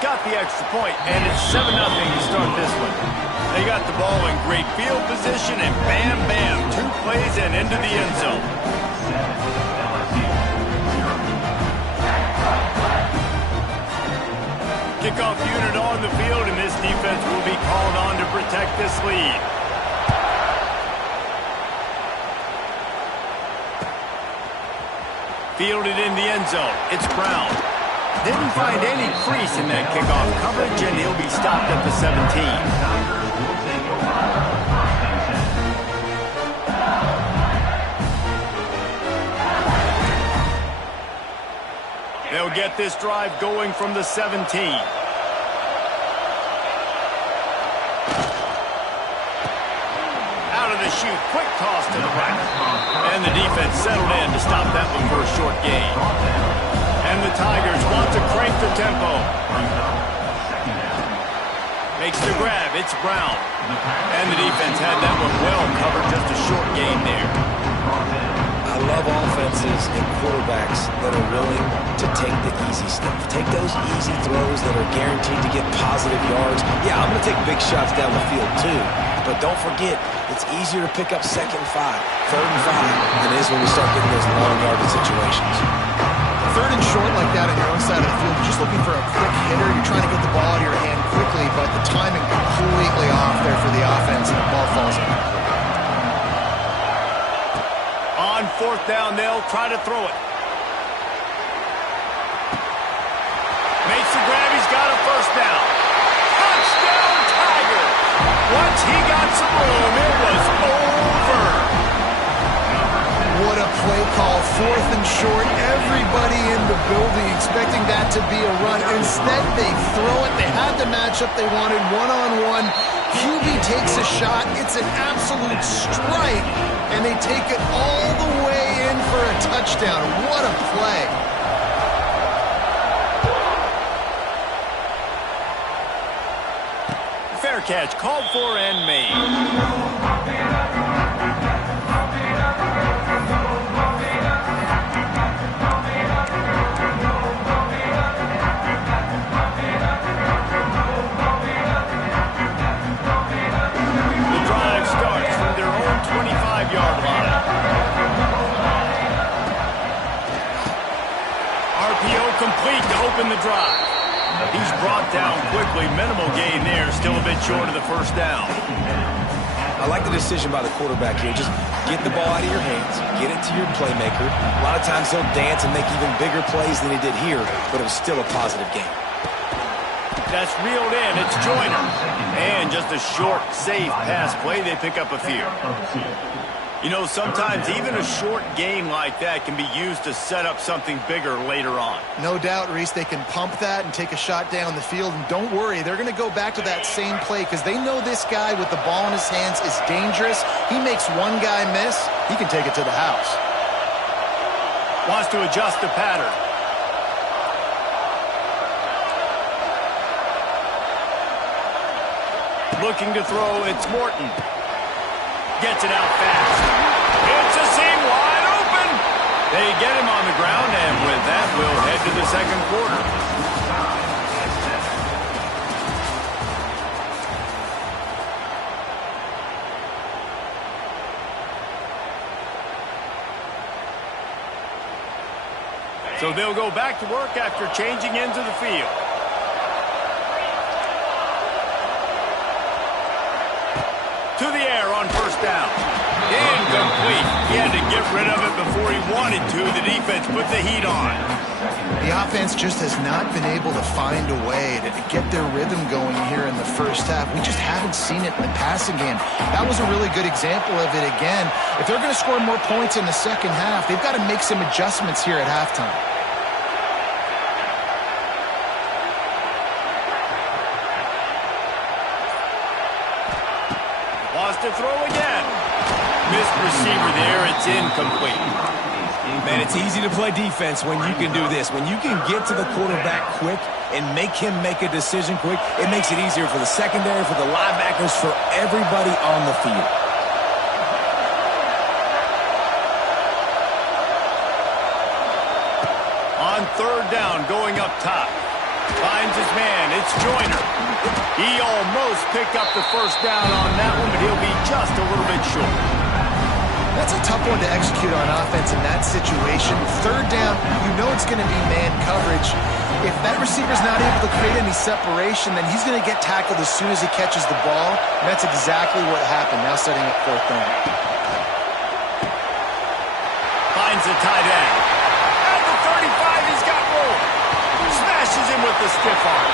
got the extra point, and it's 7-0 to start this one. They got the ball in great field position, and bam, bam, 2 plays and into the end zone. Kickoff unit on the field, and this defense will be called on to protect this lead. Fielded in the end zone. It's Brown. Didn't find any crease in that kickoff coverage, and he'll be stopped at the 17. They'll get this drive going from the 17. Out of the chute, quick toss to the right. And the defense settled in to stop that one for a short gain. And the Tigers want to crank the tempo. Makes the grab. It's Brown. And the defense had that one well covered. Just a short gain there. I love offenses and quarterbacks that are willing to take the easy stuff. Take those easy throws that are guaranteed to get positive yards. Yeah, I'm going to take big shots down the field too. But don't forget, it's easier to pick up 2nd and 5, 3rd and 5 than it is when we start getting those long yardage situations. 3rd and short like that on your own side of the field, you're just looking for a quick hitter. You're trying to get the ball out of your hand quickly, but the timing completely off there for the offense, and the ball falls incomplete. On 4th down, they'll try to throw it. Makes the grab. He's got a 1st down. Touchdown, Tigers! Once he got some room, it was over. What a play call. 4th and short. Everybody in the building expecting that to be a run. Instead, they throw it. They had the matchup they wanted, one-on-one. QB takes a shot. It's an absolute strike, and they take it all the way in for a touchdown. What a play. Fair catch, called for and made. The drive starts from their own 25-yard line. RPO complete to open the drive. He's brought down quickly. Minimal gain there. Still a bit short of the 1st down. I like the decision by the quarterback here. Just get the ball out of your hands. Get it to your playmaker. A lot of times he'll dance and make even bigger plays than he did here, but it was still a positive game. That's reeled in. It's Joyner. And just a short, safe pass play. They pick up a few. You know, sometimes even a short game like that can be used to set up something bigger later on. No doubt, Reese, they can pump that and take a shot down the field. And don't worry, they're going to go back to that same play because they know this guy with the ball in his hands is dangerous. He makes one guy miss, he can take it to the house. Wants to adjust the pattern. Looking to throw, it's Morton. Gets it out fast. It's a seam wide open. They get him on the ground, and with that, we'll head to the 2nd quarter. So they'll go back to work after changing into the field. To the air on 1st down. Incomplete. He had to get rid of it before he wanted to. The defense put the heat on. The offense just has not been able to find a way to get their rhythm going here in the 1st half. We just haven't seen it in the passing game. That was a really good example of it again. If they're going to score more points in the 2nd half, they've got to make some adjustments here at halftime. To throw again. Missed receiver there. It's incomplete. Man, it's easy to play defense when you can do this. When you can get to the quarterback quick and make him make a decision quick, it makes it easier for the secondary, for the linebackers, for everybody on the field. On 3rd down, going up top. Finds his man. It's Joyner. He almost picked up the first down on that one, but he'll be just a little bit short. That's a tough one to execute on offense in that situation. Third down, you know it's going to be man coverage. If that receiver's not able to create any separation, then he's going to get tackled as soon as he catches the ball. And that's exactly what happened. Now setting up fourth down. Finds the tight end. At the 35, he's got room. Smashes him with the stiff arm.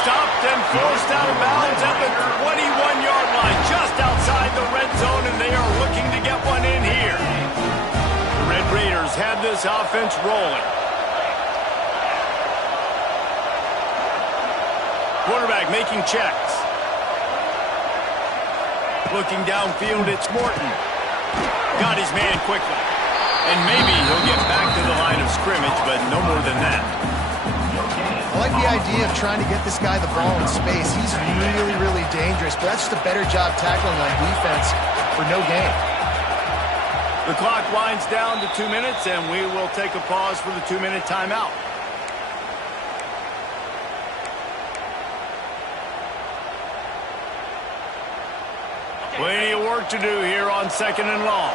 Stopped and forced out of bounds at the 21-yard line, just outside the red zone, and they are looking to get one in here. The Red Raiders have this offense rolling. Quarterback making checks. Looking downfield, it's Morton. Got his man quickly. And maybe he'll get back to the line of scrimmage, but no more than that. I like the idea of trying to get this guy the ball in space. He's really, really dangerous, but that's just a better job tackling on defense for no gain. The clock winds down to 2 minutes, and we will take a pause for the 2-minute timeout. Plenty of work to do here on 2nd and long.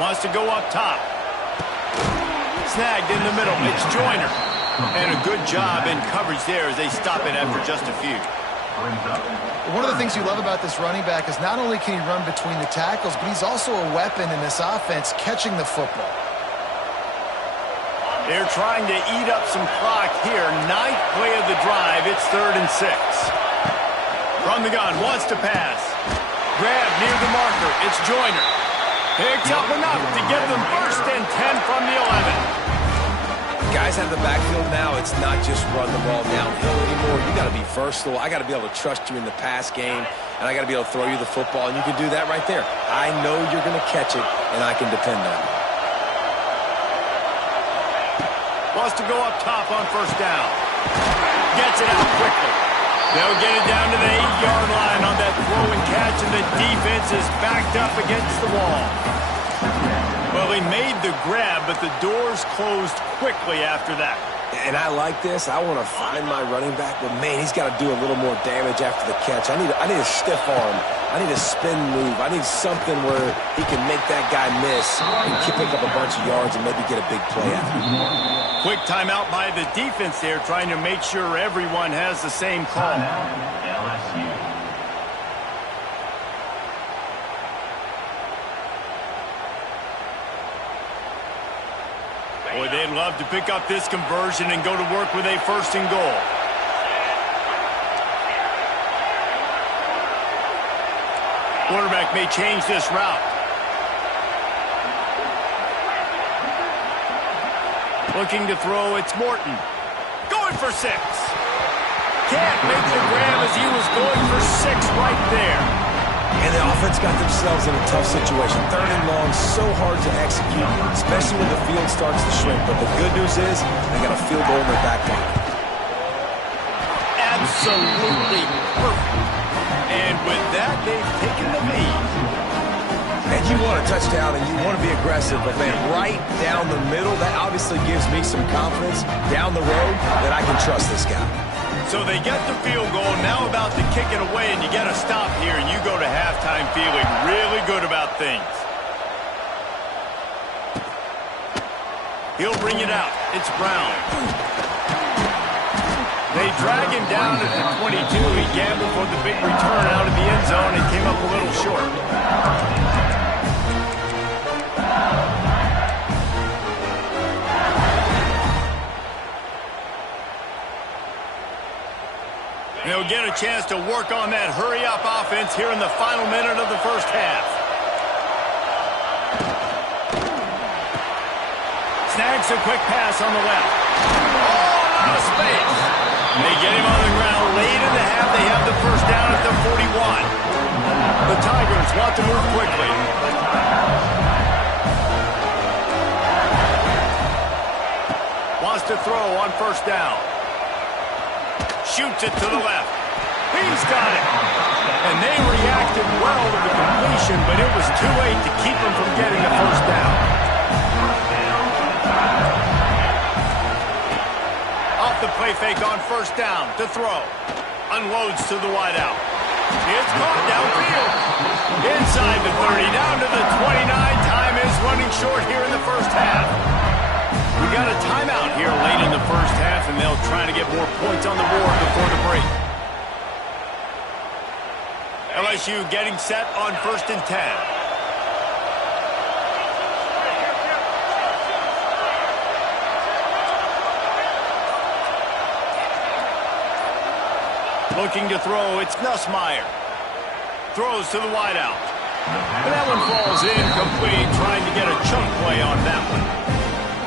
Wants to go up top. Snagged in the middle. It's Joyner. And a good job in coverage there as they stop it after just a few. One of the things you love about this running back is not only can he run between the tackles, but he's also a weapon in this offense catching the football. They're trying to eat up some clock here. 9th play of the drive. It's 3rd and 6. From the gun. Wants to pass. Grab near the marker. It's Joyner. Picks up enough to get them 1st and 10 from the 11. Guys have the backfield now. It's not just run the ball downhill anymore. You got to be versatile. I got to be able to trust you in the pass game, and I got to be able to throw you the football, and you can do that right there. I know you're going to catch it, and I can depend on you. Wants to go up top on 1st down. Gets it out quickly. They'll get it down to the 8-yard line on that throw and catch, and the defense is backed up against the wall. Well, he made the grab, but the doors closed quickly after that. And I like this. I want to find my running back, but, man, he's got to do a little more damage after the catch. I need a stiff arm. I need a spin move. I need something where he can make that guy miss and pick up a bunch of yards and maybe get a big play out of it. Quick timeout by the defense there, trying to make sure everyone has the same call. Boy, they'd love to pick up this conversion and go to work with a 1st and goal. Quarterback may change this route. Looking to throw, it's Morton. Going for 6. Can't make the grab as he was going for 6 right there. And the offense got themselves in a tough situation. 3rd and long, so hard to execute, especially when the field starts to shrink. But the good news is they got a field goal in their back pocket. Absolutely perfect. And with that, they've taken the lead. And you want a touchdown and you want to be aggressive, but, man, right down the middle, that obviously gives me some confidence down the road that I can trust this guy. So they get the field goal, now about to kick it away, and you get a stop here, and you go to halftime feeling really good about things. He'll bring it out. It's Brown. They drag him down at the 22. He gambled for the big return out of the end zone and came up a little short. They'll get a chance to work on that hurry-up offense here in the final minute of the 1st half. Snags a quick pass on the left. Oh, out of space. They get him on the ground late in the half. They have the 1st down at the 41. The Tigers want to move quickly. Wants to throw on 1st down. Shoots it to the left. He's got it. And they reacted well to the completion, but it was too late to keep them from getting the first down. Off the play fake on first down to throw. Unloads to the wideout. It's caught downfield. Inside the 30, down to the 29. Time is running short here in the first half. We got a timeout here late in the first half, and they'll try to get more points on the board before the break. LSU getting set on 1st and 10. Looking to throw, it's Nussmeier. Throws to the wideout. And that one falls incomplete, trying to get a chunk play on that one.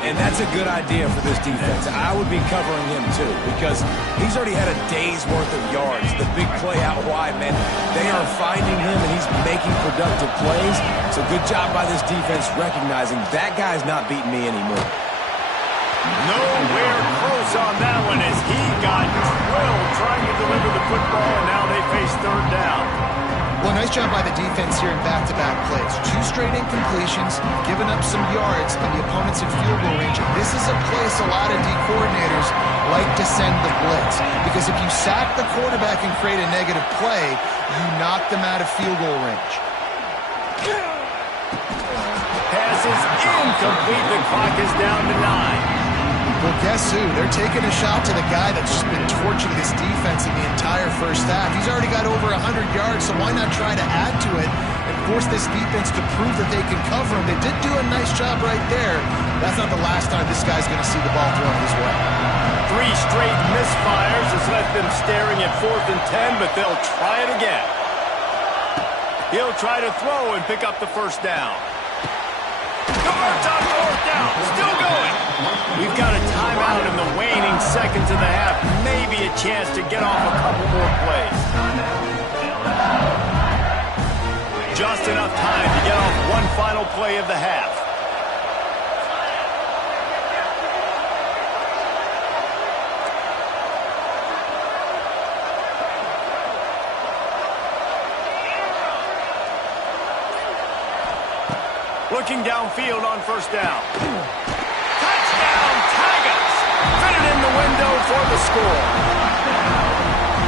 And that's a good idea for this defense. I would be covering him too, because he's already had a day's worth of yards. The big play out wide, man, they are finding him and he's making productive plays. So good job by this defense recognizing that guy's not beating me anymore. Nowhere close on that one as he got drilled trying to deliver the football, and now they face 3rd down. Well, nice job by the defense here in back-to-back plays. 2 straight incompletions, giving up some yards, and the opponent's in field goal range. This is a place a lot of D coordinators like to send the blitz, because if you sack the quarterback and create a negative play, you knock them out of field goal range. Pass is incomplete. The clock is down to 9. Well, guess who? They're taking a shot to the guy that's just been torching this defense in the entire first half. He's already got over 100 yards, so why not try to add to it and force this defense to prove that they can cover him? They did do a nice job right there. That's not the last time this guy's going to see the ball thrown his way. 3 straight misfires has left them staring at 4th and 10, but they'll try it again. He'll try to throw and pick up the first down. Converts on 4th down. Still going. We've got a timeout in the waning seconds of the half. Maybe a chance to get off a couple more plays. Just enough time to get off one final play of the half. Looking downfield on first down. Touchdown, Tigers! Fitted in the window for the score.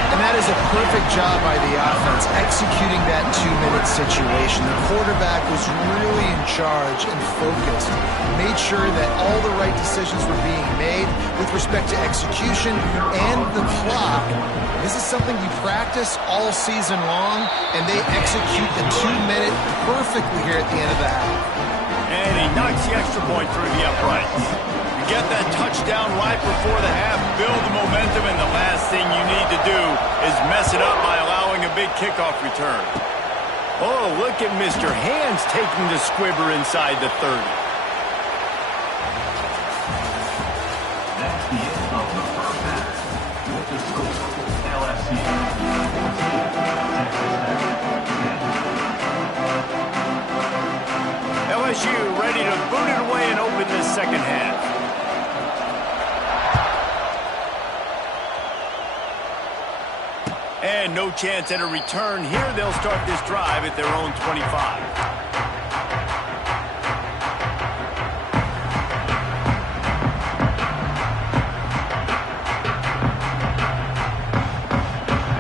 And that is a perfect job by the offense, executing that 2-minute situation. The quarterback was really in charge and focused. Made sure that all the right decisions were being made with respect to execution and the clock. This is something you practice all season long, and they execute the 2-minute perfectly here at the end of the half. And he knocks the extra point through the uprights. You get that touchdown right before the half, build the momentum, and the last thing you need to do is mess it up by allowing a big kickoff return. Oh, look at Mr. Hands taking the squibber inside the 30. That's the end of the first half. With the score, LSU 14, Texas Tech 10. LSU ready to boot it away and open this second half. And no chance at a return here. They'll start this drive at their own 25.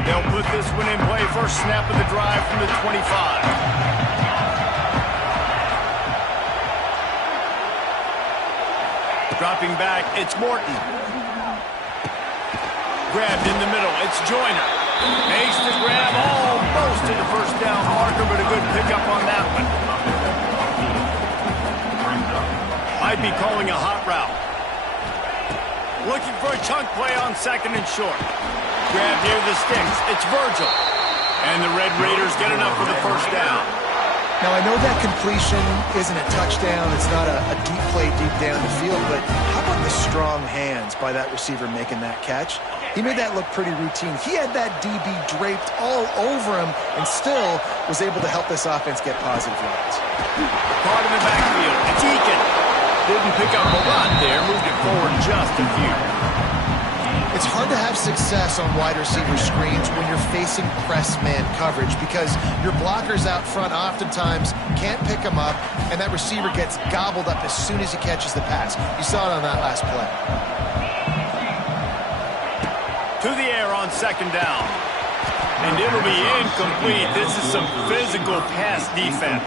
They'll put this one in play. First snap of the drive from the 25. Dropping back, it's Morton. Grabbed in the middle, it's Joyner. Makes the grab almost to the first down marker, but a good pickup on that one. Might be calling a hot route. Looking for a chunk play on 2nd and short. Grab near the sticks, it's Virgil. And the Red Raiders get enough for the first down. Now, I know that completion isn't a touchdown. It's not a deep play deep down the field, but how about the strong hands by that receiver making that catch? He made that look pretty routine. He had that DB draped all over him and still was able to help this offense get positive yards. Caught in the backfield. It's Eakin. Didn't pick up a lot there. Moved it forward just a few. It's hard to have success on wide receiver screens when you're facing press man coverage because your blockers out front oftentimes can't pick them up, and that receiver gets gobbled up as soon as he catches the pass. You saw it on that last play. To the air on second down. And it'll be incomplete. This is some physical pass defense.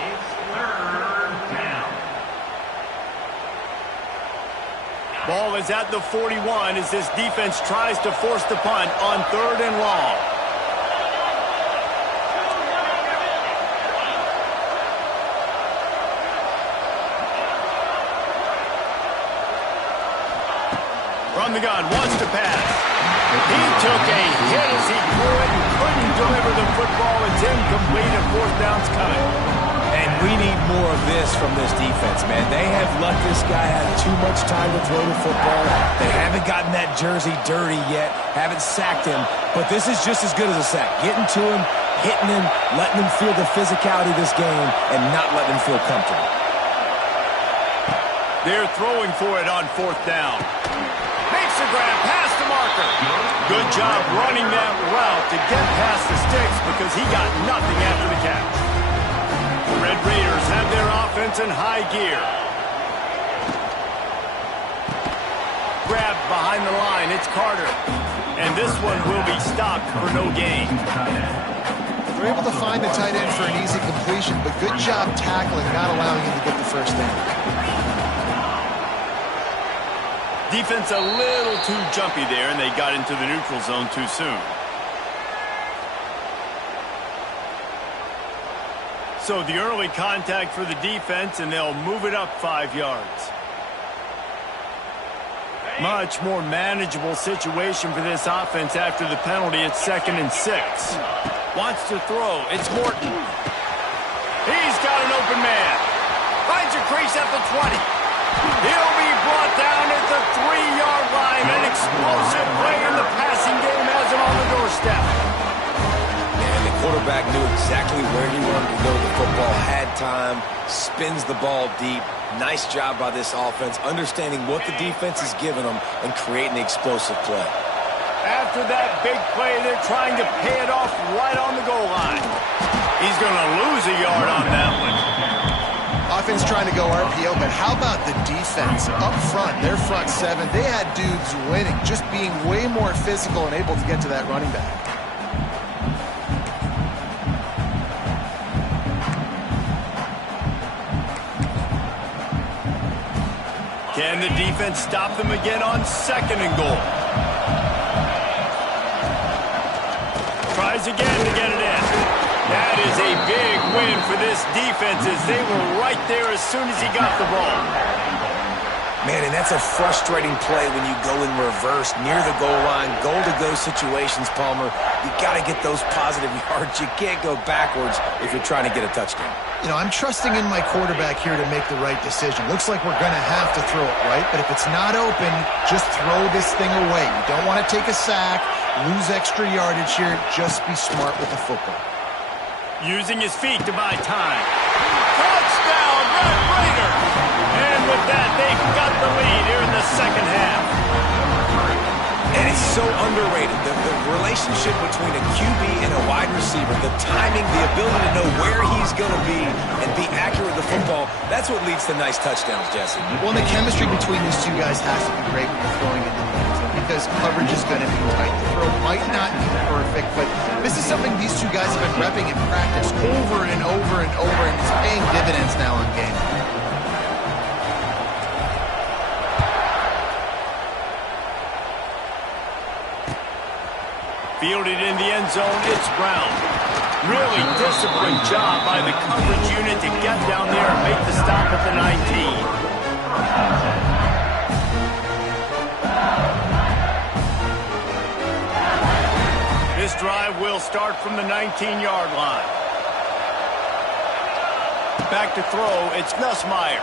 It's third down. Ball is at the 41 as this defense tries to force the punt on 3rd and long. From the gun, wants to pass. He took a hit as he threw it and couldn't deliver the football. It's incomplete and 4th down's coming. And we need more of this from this defense, man. They have let this guy have too much time to throw the football. They haven't gotten that jersey dirty yet, haven't sacked him, but this is just as good as a sack. Getting to him, hitting him, letting him feel the physicality of this game, and not letting him feel comfortable. They're throwing for it on 4th down. Makes the grab, pass the marker. Good job running that route to get past the sticks because he got nothing after the catch. The Red Raiders have their offense in high gear. Grab behind the line, it's Carter. And this one will be stopped for no gain. They're able to find the tight end for an easy completion, but good job tackling, not allowing him to get the first down. Defense a little too jumpy there, and they got into the neutral zone too soon. So the early contact for the defense, and they'll move it up 5 yards. Much more manageable situation for this offense after the penalty. It's 2nd and 6. Wants to throw. It's Morton. He's got an open man. Finds a crease at the 20. He'll be brought down at the 3-yard line. An explosive play in the passing game has him on the doorstep. And the quarterback knew exactly where he wanted to go. The football had time, spins the ball deep. Nice job by this offense, understanding what the defense is giving them and creating the explosive play. After that big play, they're trying to pay it off right on the goal line. He's going to lose a yard on that one. Offense trying to go RPO, but how about the defense up front? Their front 7, they had dudes winning, just being way more physical and able to get to that running back. Can the defense stop them again on 2nd and goal? Tries again to get it in. That is a big win for this defense as they were right there as soon as he got the ball. Man, and that's a frustrating play when you go in reverse near the goal line, goal-to-go situations, Palmer. You got to get those positive yards. You can't go backwards if you're trying to get a touchdown. You know, I'm trusting in my quarterback here to make the right decision. Looks like we're going to have to throw it, right? But if it's not open, just throw this thing away. You don't want to take a sack, lose extra yardage here. Just be smart with the football. Using his feet to buy time. Touchdown, Red Raiders! And with that, they've got the lead here in the 2nd half. And it's so underrated. The relationship between a QB and a wide receiver, the timing, the ability to know where he's going to be and be accurate with the football, that's what leads to nice touchdowns, Jesse. Well, the chemistry between these two guys has to be great when you're throwing into the end zone because coverage is going to be tight. The throw might not be perfect, but this is something these two guys have been repping in practice over and over and over, and it's paying dividends now on game. Fielded in the end zone, it's Brown. Really disciplined job by the coverage unit to get down there and make the stop at the 19. This drive will start from the 19-yard line. Back to throw, it's Nussmeier.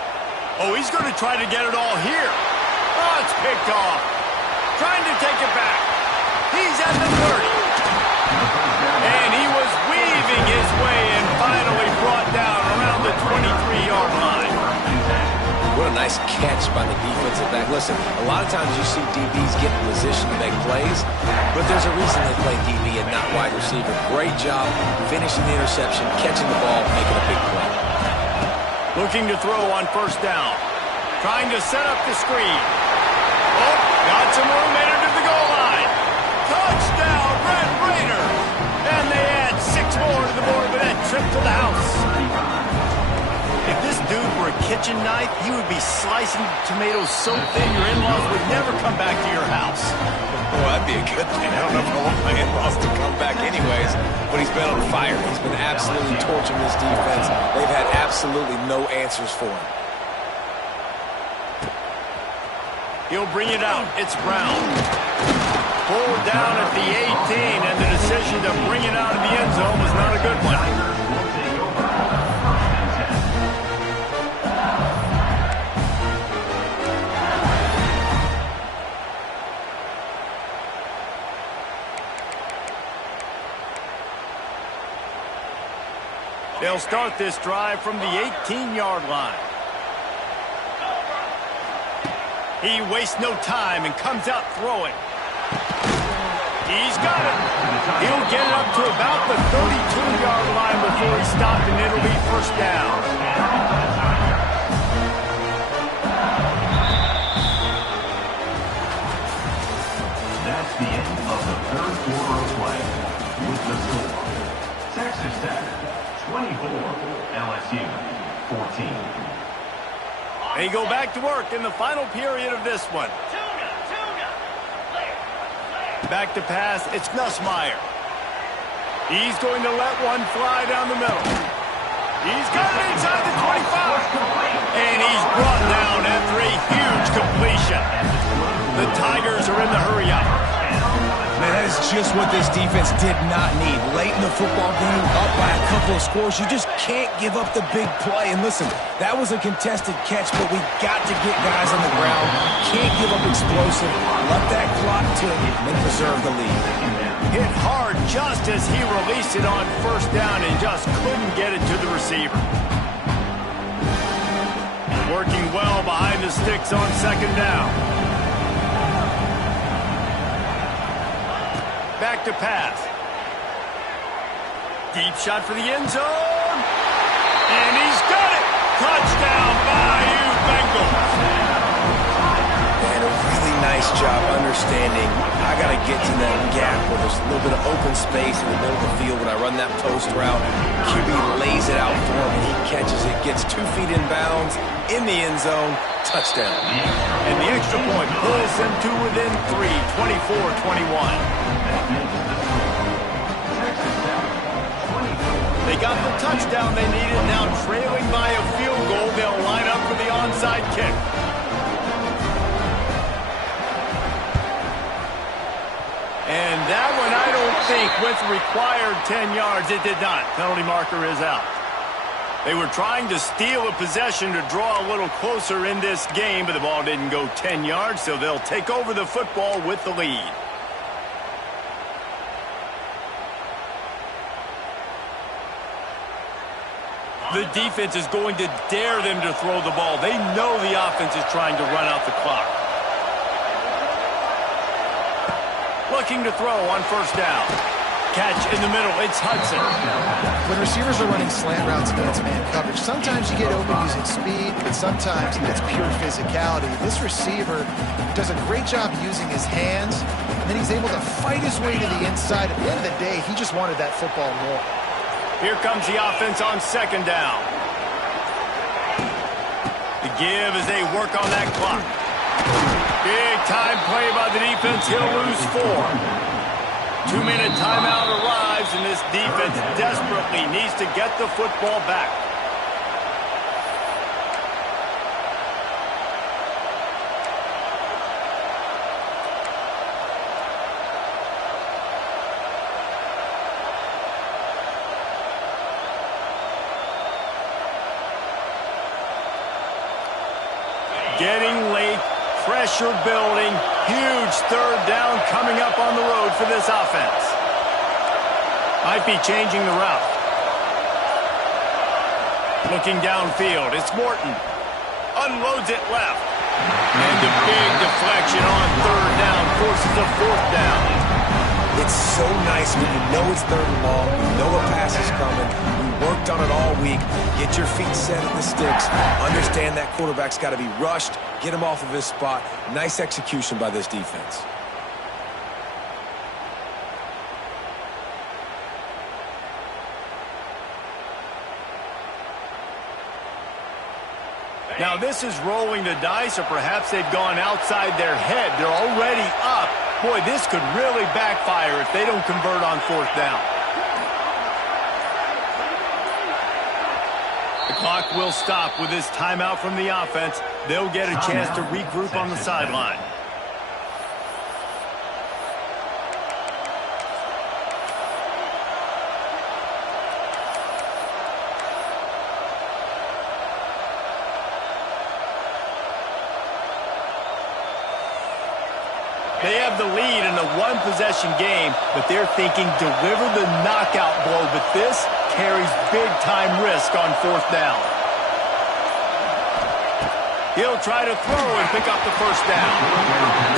Oh, he's going to try to get it all here. Oh, it's picked off. Trying to take it back. He's at the 30. And he was weaving his way and finally brought down around the 23-yard line. What a nice nice catch by the defensive back. Listen, a lot of times you see DBs get in position to make plays, but there's a reason they play DB and not wide receiver. Great job finishing the interception, catching the ball, making a big play. Looking to throw on first down. Trying to set up the screen. Oh, got some room, made it to the goal line. Touchdown, Red Raiders! And they add 6 more to the board with that trip to the house. If this dude were a kitchen knife, he would be slicing tomatoes so thin your in-laws would never come back to your house. Well, that'd be a good thing. I don't know if I want my in-laws to come back anyways, but he's been on fire. He's been absolutely torching this defense. They've had absolutely no answers for him. He'll bring it out. It's Brown. Pulled down at the 18, and the decision to bring it out of the end zone was not a good one. They'll start this drive from the 18-yard line. He wastes no time and comes out throwing. He's got it. He'll get it up to about the 32-yard line before he stopped, and it'll be first down. That's the end of the third quarter of play. With the score, Texas Tech 24, LSU 14. They go back to work in the final period of this one. Back to pass, it's Nussmeier. He's going to let one fly down the middle. He's got it inside the 25. And he's brought down after a huge completion. The Tigers are in the hurry-up. Man, that is just what this defense did not need. Late in the football game, up by a couple of scores, you just can't give up the big play. And listen, that was a contested catch, but we got to get guys on the ground. Can't give up explosive. Let that clock tick and preserve the lead. Hit hard just as he released it on first down and just couldn't get it to the receiver. Working well behind the sticks on second down. Back to pass. Deep shot for the end zone. And he's got it. Touchdown, Bayou Bengals. And a really nice job understanding I got to get to that gap where there's a little bit of open space in the middle of the field when I run that post route. QB lays it out for him, and he catches it, gets 2 feet in bounds, in the end zone, touchdown. And the extra point pulls them to within 3, 24-21. They got the touchdown they needed. Now trailing by a field goal, they'll line up for the onside kick. And that one, I don't think, with required 10 yards, it did not. Penalty marker is out. They were trying to steal a possession to draw a little closer in this game, but the ball didn't go 10 yards, so they'll take over the football with the lead. The defense is going to dare them to throw the ball. They know the offense is trying to run out the clock. Looking to throw on first down. Catch in the middle. It's Hudson. When receivers are running slant routes against man coverage, sometimes you get open using speed, but sometimes it's pure physicality. This receiver does a great job using his hands, and then he's able to fight his way to the inside. At the end of the day, he just wanted that football more. Here comes the offense on second down. The give as they work on that clock. Big time play by the defense. He'll lose 4. 2-minute timeout arrives, and this defense desperately needs to get the football back. Getting late, pressure building, huge third down coming up on the road for this offense. Might be changing the route. Looking downfield, it's Morton. unloads it left. And a big deflection on third down forces a fourth down. It's so nice when you know it's third and long, you know a pass is coming, we worked on it all week, get your feet set at the sticks, understand that quarterback's got to be rushed, get him off of his spot. Nice execution by this defense. Now this is rolling the dice, or perhaps they've gone outside their head. They're already up. Boy, this could really backfire if they don't convert on fourth down. The clock will stop with this timeout from the offense. They'll get a chance to regroup on the sideline. They have the lead in a one-possession game, but they're thinking deliver the knockout blow, but this carries big-time risk on fourth down. He'll try to throw and pick up the first down.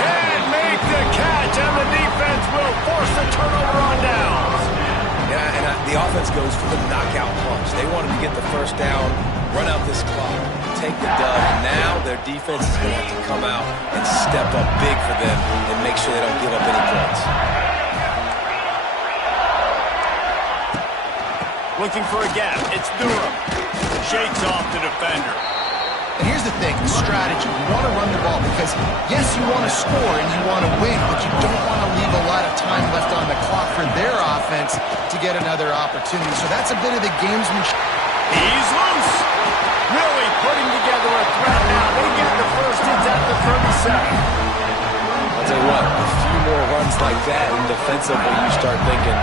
And make the catch, and the defense will force a turnover on downs. Yeah, and the offense goes for the knockout punch. They wanted to get the first down, run out this clock, take the dub. Now their defense is going to have to come out and step up big for them and make sure they don't give up any points. Looking for a gap. It's Durham. Shakes off the defender. And here's the thing, strategy. You want to run the ball because, yes, you want to score and you want to win, but you don't want to leave a lot of time left on the clock for their offense to get another opportunity. So that's a bit of the gamesmanship. He's loose. Really putting together a threat now. They get the first. It's at the 37. I'll tell you what, a few more runs like that, and defensively you start thinking,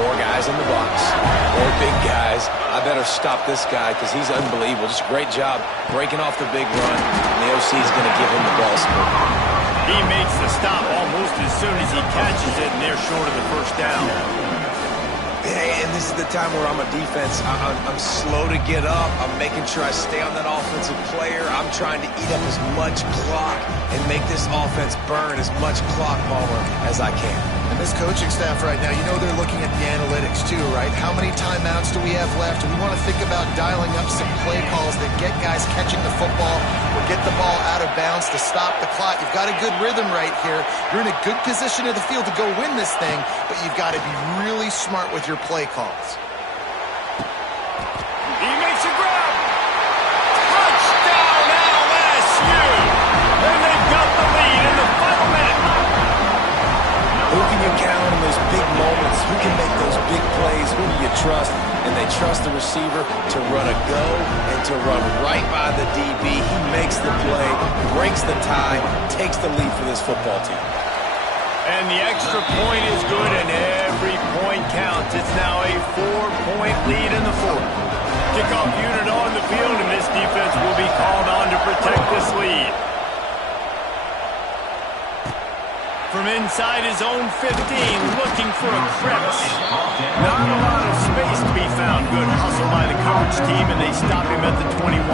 more guys in the box, more big guys. I better stop this guy because he's unbelievable. Just a great job breaking off the big run, and the OC is going to give him the ball support. He makes the stop almost as soon as he catches it, and they're short of the first down. And this is the time where I'm a defense. I'm slow to get up. I'm making sure I stay on that offensive player. I'm trying to eat up as much clock and make this offense burn as much clock, Palmer, as I can. And this coaching staff right now, you know they're looking at the analytics too, right? How many timeouts do we have left? We want to think about dialing up some play calls that get guys catching the football or get the ball out of bounds to stop the clock. You've got a good rhythm right here. You're in a good position of the field to go win this thing, but you've got to be really smart with your play calls. He makes a grab. Touchdown LSU! And they've got the lead in the final minute. Who can you count in those big moments? Who can make those big plays? Who do you trust? And they trust the receiver to run a go and to run right by the DB. He makes the play, breaks the tie, takes the lead for this football team. And the extra point is good, and every point counts. It's now a 4-point lead in the fourth. Kickoff unit on the field, and this defense will be called on to protect this lead. From inside his own 15, looking for a crevice. Not a lot of space to be found. Good hustle by the coverage team, and they stop him at the 21.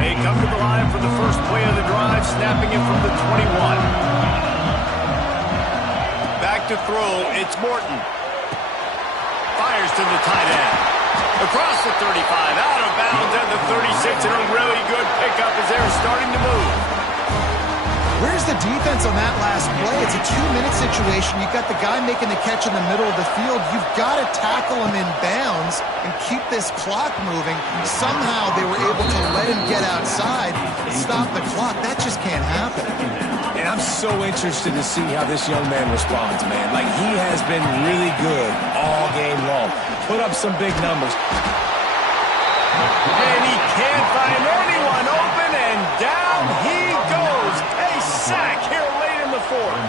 They come to the line for the first play of the drive, snapping it from the 21. Back to throw, it's Morton. Fires to the tight end. Across the 35, out of bounds at the 36, and a really good pickup as they're starting to move. Where's the defense on that last play? It's a 2-minute situation. You've got the guy making the catch in the middle of the field. You've got to tackle him in bounds and keep this clock moving. Somehow they were able to let him get outside, stop the clock. That just can't happen. And I'm so interested to see how this young man responds, man. Like, he has been really good all game long. Put up some big numbers. And he can't find anyone open, and down he goes. A sack here late in the fourth.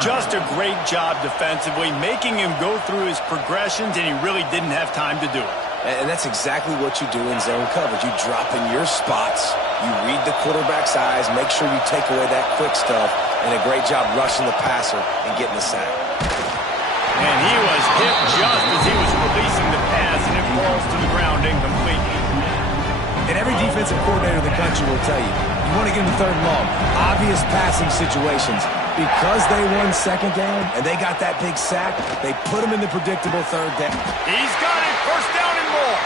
Just a great job defensively, making him go through his progressions, and he really didn't have time to do it. And that's exactly what you do in zone coverage. You drop in your spots, you read the quarterback's eyes, make sure you take away that quick stuff, and a great job rushing the passer and getting the sack. And he was hit just as he was releasing the pass, and it falls to the ground incomplete. And every defensive coordinator in the country will tell you, you want to get in the third and long, obvious passing situations. Because they won second down and they got that big sack, they put them in the predictable third down. He's got it, first down and more.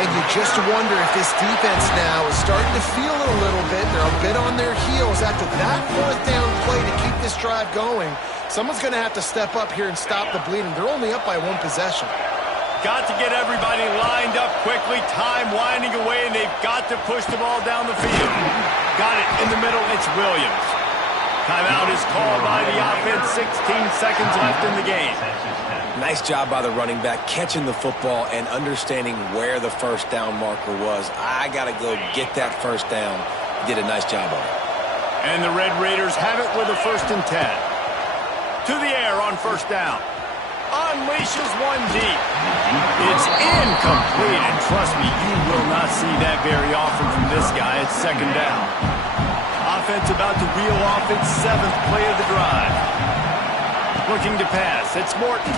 And you just wonder if this defense now is starting to feel it a little bit. They're a bit on their heels after that fourth down play to keep this drive going. Someone's going to have to step up here and stop the bleeding. They're only up by one possession. Got to get everybody lined up quickly, time winding away, and they've got to push the ball down the field. Got it in the middle, it's Williams. Timeout is called by the offense, 16 seconds left in the game. Nice job by the running back, catching the football and understanding where the first down marker was. I got to go get that first down. Did a nice job of it. And the Red Raiders have it with a 1st and 10. To the air on first down. Unleashes one deep. It's incomplete, and trust me, you will not see that very often from this guy. It's second down. Offense about to reel off its 7th play of the drive. Looking to pass. It's Morton.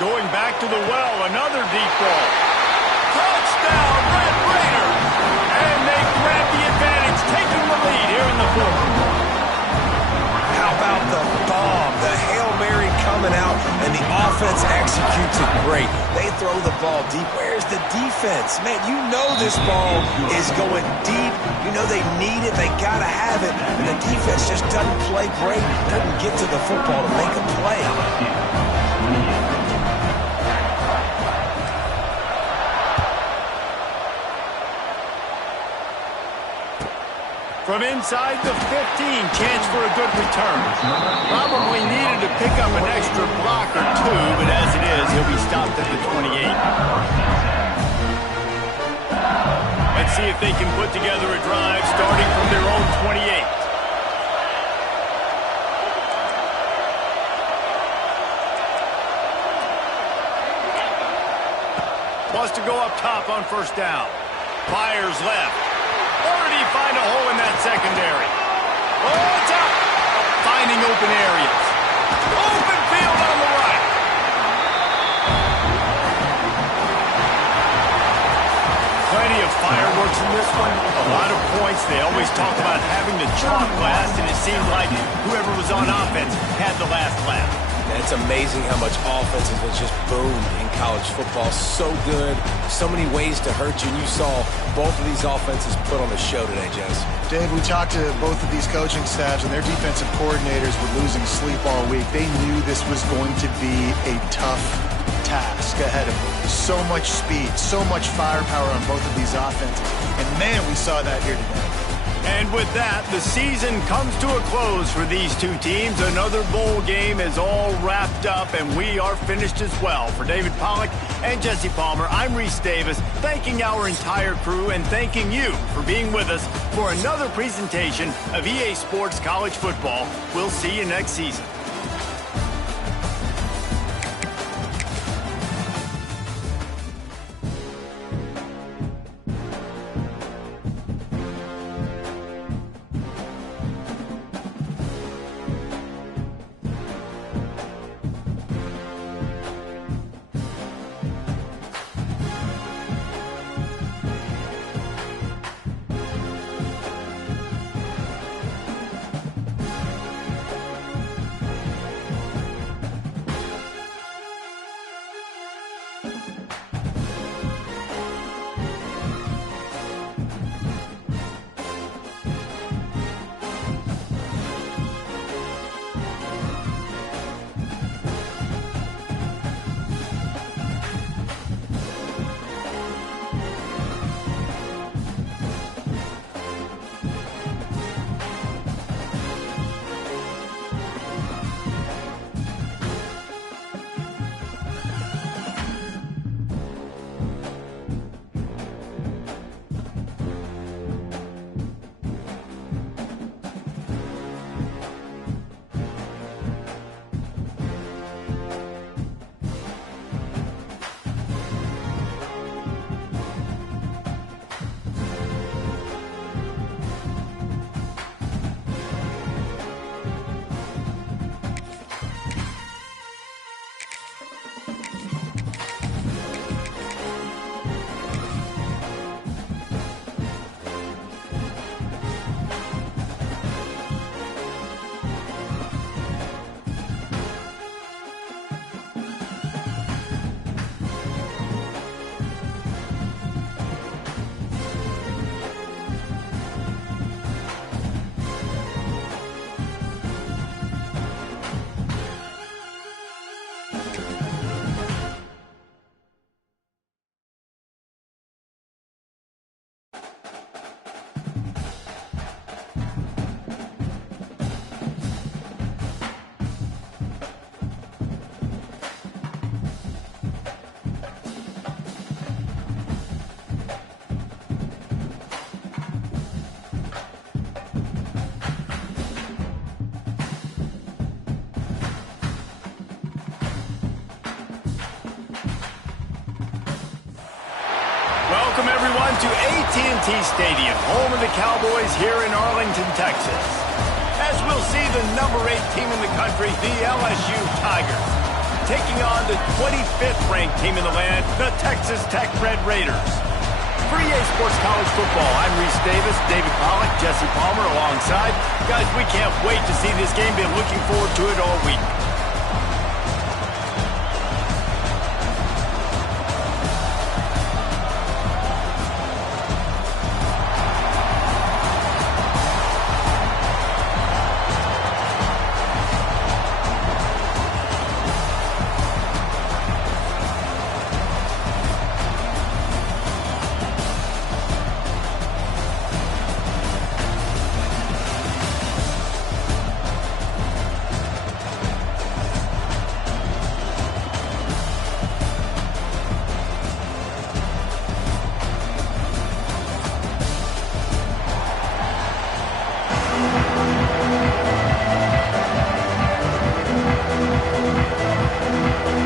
Going back to the well. Another deep ball. Touchdown, Red Raiders! And they grab the advantage, taking the lead here in the 4th. How about the bomb? The Hail Mary coming out, and the offense executes it great. They throw the ball deep. Where's the defense? Man, you know this ball is going deep. You know they need it. They got to have it. And the defense just doesn't play great, doesn't get to the football to make a play. From inside the 15, chance for a good return. Probably needed to pick up an extra block or two, but as it is, he'll be stopped at the 28. Let's see if they can put together a drive starting from their own 28. Wants to go up top on first down. Fires left. Or did he find a hole in that secondary? Oh, it's out. Finding open areas. Open field on the right. Plenty of fireworks in this one. A lot of points. They always talk about having the chalk last, and it seemed like whoever was on offense had the last laugh. It's amazing how much offense has just boomed in college football. So good, so many ways to hurt you. And you saw both of these offenses put on a show today, Jess. Dave, we talked to both of these coaching staffs, and their defensive coordinators were losing sleep all week. They knew this was going to be a tough task ahead of them. So much speed, so much firepower on both of these offenses. And, man, we saw that here today. And with that, the season comes to a close for these two teams. Another bowl game is all wrapped up, and we are finished as well. For David Pollack and Jesse Palmer, I'm Reese Davis, thanking our entire crew and thanking you for being with us for another presentation of EA Sports College Football. We'll see you next season. time to AT&T Stadium, home of the Cowboys here in Arlington, Texas. As we'll see the number 8 team in the country, the LSU Tigers, taking on the 25th ranked team in the land, the Texas Tech Red Raiders. For EA Sports College Football, I'm Reese Davis, David Pollack, Jesse Palmer alongside. Guys, we can't wait to see this game. Been looking forward to it all week.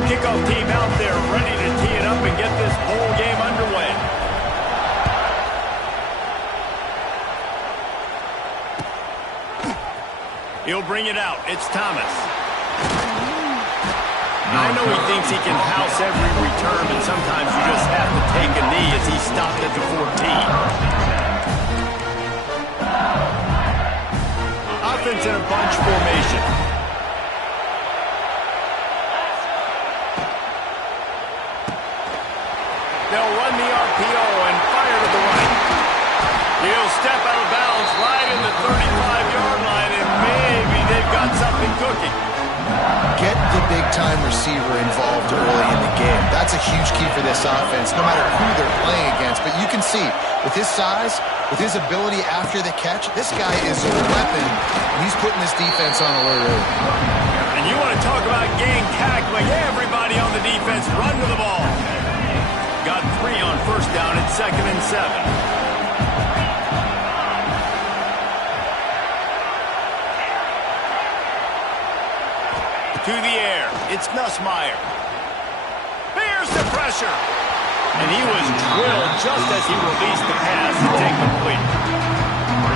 Kickoff team out there ready to tee it up and get this whole game underway. He'll bring it out. It's Thomas. I know he thinks he can house every return, but sometimes you just have to take a knee as he stopped at the 14. Offense in a bunch formation. They'll run the RPO and fire to the right. He'll step out of bounds right in the 35-yard line, and maybe they've got something cooking. Get the big-time receiver involved early in the game. That's a huge key for this offense, no matter who they're playing against. But you can see, with his size, with his ability after the catch, this guy is a weapon, and he's putting this defense on alert early. And you want to talk about gang tackling. Everybody on the defense run to the ball. Got 3 on first down at 2nd and 7. To the air. It's Nussmeier. Bears the pressure. And he was drilled just as he released the pass. It's incomplete.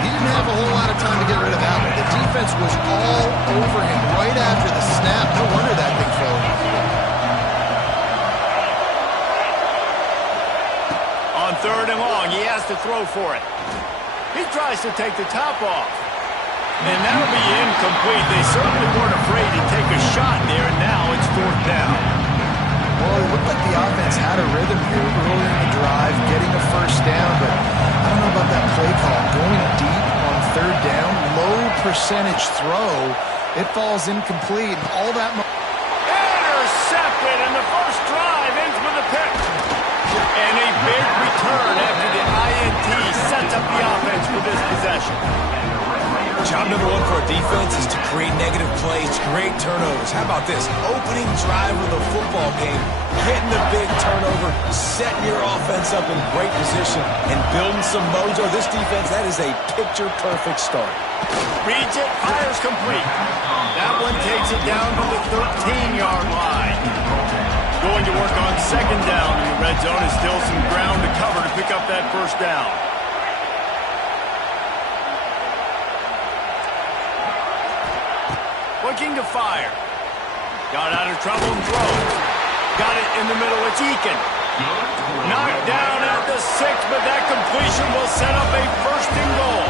He didn't have a whole lot of time to get rid of that one. The defense was all over him right after the snap. No wonder that thing fell. On 3rd and long, he has to throw for it. He tries to take the top off. And that'll be incomplete. They certainly weren't afraid to take a shot there, and now it's 4th down. Well, it looked like the offense had a rhythm here early in the drive, getting a first down, but I don't know about that play call. Going deep on 3rd down, low percentage throw, it falls incomplete, and all that... Intercepted, and the first drive ends with a pick. And a big return after the INT sets up the offense for this possession. Job number 1 for a defense is to create negative plays, to create turnovers. How about this? Opening drive of the football game, getting the big turnover, setting your offense up in great position, and building some mojo. This defense, that is a picture-perfect start. Reads it, fires complete. That one takes it down to the 13-yard line. Going to work on 2nd down in the red zone. Is still some ground to cover to pick up that first down. Looking to fire. Got out of trouble and throws. Got it in the middle. It's Eakin. Knocked down at the 6, but that completion will set up a 1st and goal.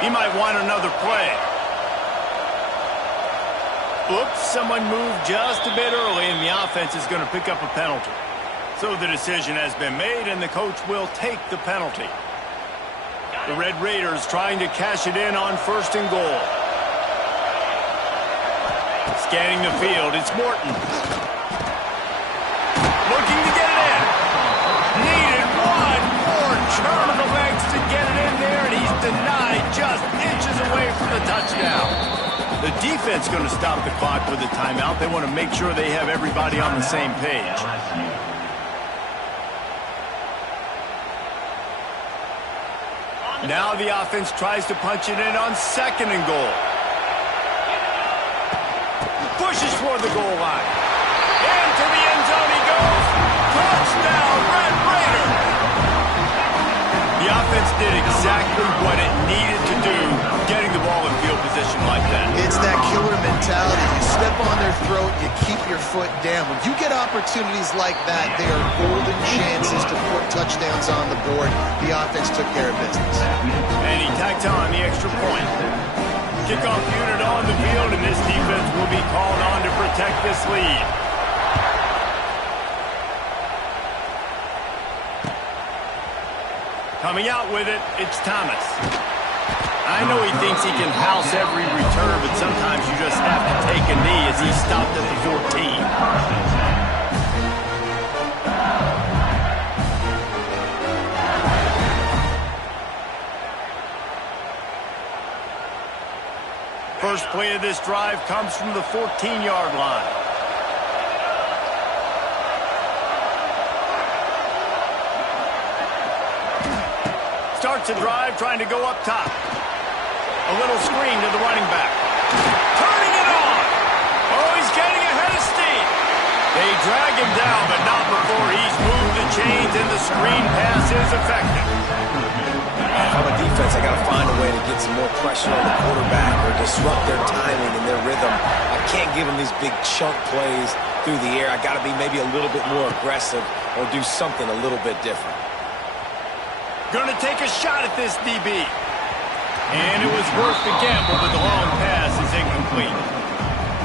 He might want another play. Oops, someone moved just a bit early, and the offense is going to pick up a penalty. So the decision has been made, and the coach will take the penalty. The Red Raiders trying to cash it in on 1st and goal. Scanning the field, it's Morton. Looking to get it in. Needed one more turn of the legs to get it in there, and he's denied just inches away from the touchdown. The defense going to stop the clock with a timeout. They want to make sure they have everybody on the same page. Now the offense tries to punch it in on 2nd and goal. Pushes toward the goal line. Into the end zone he goes. Touchdown, Red Raider! The offense did exactly what it needed to do, getting the ball in field position like that. It's that killer mentality. You step on their throat, you keep your foot down. When you get opportunities like that, they are golden chances to put touchdowns on the board. The offense took care of business. And he tacked on the extra point. Kickoff unit on the field, and this defense will be called on to protect this lead. Coming out with it, it's Thomas. I know he thinks he can house every return, but sometimes you just have to take a knee as he stopped at the 14. First play of this drive comes from the 14-yard line. Starts a drive trying to go up top. A little screen to the running back. Turning it on. Oh, he's getting ahead of steam. They drag him down, but not before he's moved the chains and the screen pass is effective. If I'm a defense, I got to find a way to get some more pressure on the quarterback or disrupt their timing and their rhythm. I can't give them these big chunk plays through the air. I got to be maybe a little bit more aggressive or do something a little bit different. Going to take a shot at this DB. And it was worth the gamble, but the long pass is incomplete.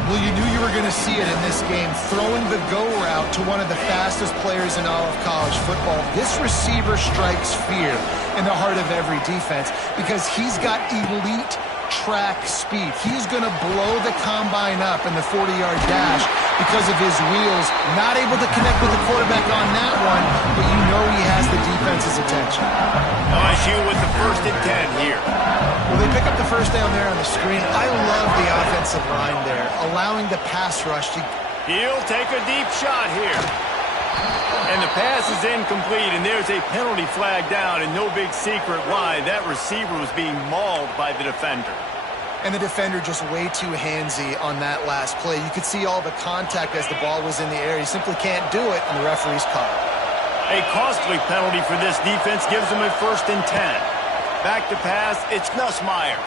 Well, you knew you were going to see it in this game. Throwing the go route to one of the fastest players in all of college football. This receiver strikes fear in the heart of every defense because he's got elite track speed. He's going to blow the combine up in the 40-yard dash because of his wheels. Not able to connect with the quarterback on that one, but you know he has the defense's attention. LSU with the 1st and 10 here. Well, they pick up the first down there on the screen. I love the offensive line there, allowing the pass rush to... He'll take a deep shot here. And the pass is incomplete, and there's a penalty flag down, and no big secret why. That receiver was being mauled by the defender. And the defender just way too handsy on that last play. You could see all the contact as the ball was in the air. He simply can't do it, and the referee's caught it. A costly penalty for this defense gives them a 1st and 10. Back to pass, it's Nussmeier.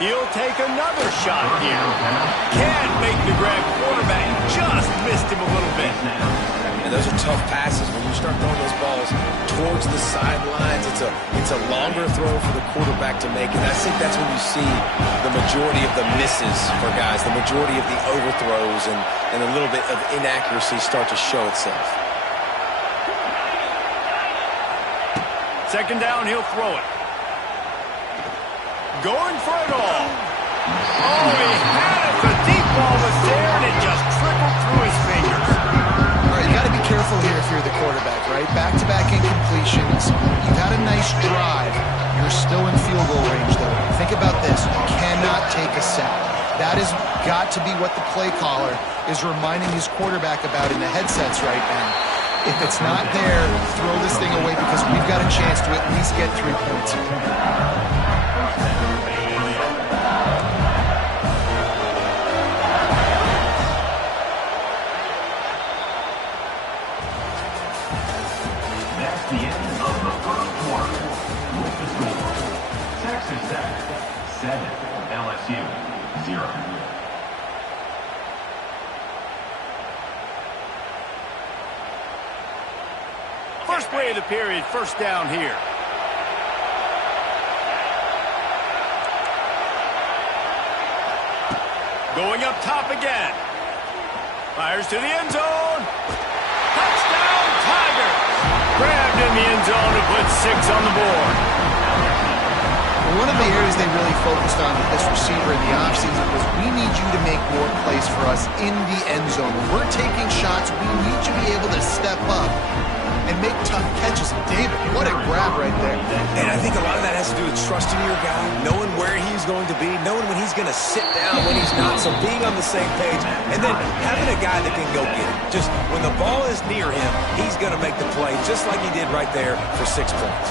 He'll take another shot here. Can't make the grab. Quarterback just missed him a little bit. And those are tough passes. When you start throwing those balls towards the sidelines, it's a longer throw for the quarterback to make. And I think that's when you see the majority of the misses for guys, the majority of the overthrows and a little bit of inaccuracy start to show itself. Second down, he'll throw it. Going for it all. Oh, he had it. The deep ball was there, and it just trickled through his fingers. All right, you got to be careful here if you're the quarterback, right? Back-to-back incompletions. You've had a nice drive. You're still in field goal range, though. Think about this. You cannot take a sack. That has got to be what the play caller is reminding his quarterback about in the headsets right now. If it's not there, throw this thing away because we've got a chance to at least get 3 points here. That's the end of the 1st quarter. With the score, Texas Tech 7, LSU 0. First play of the period, 1st down here. Going up top again. Fires to the end zone. Touchdown, Tigers. Grabbed in the end zone to put 6 on the board. One of the areas they really focused on with this receiver in the offseason was we need you to make more plays for us in the end zone. When we're taking shots, we need you to be able to step up and make tough catches. David, what a grab right there. And I think a lot of that has to do with trusting your guy, knowing where he's going to be, knowing when he's going to sit down, when he's not, so being on the same page, and then having a guy that can go get it. Just when the ball is near him, he's going to make the play, just like he did right there for 6 points.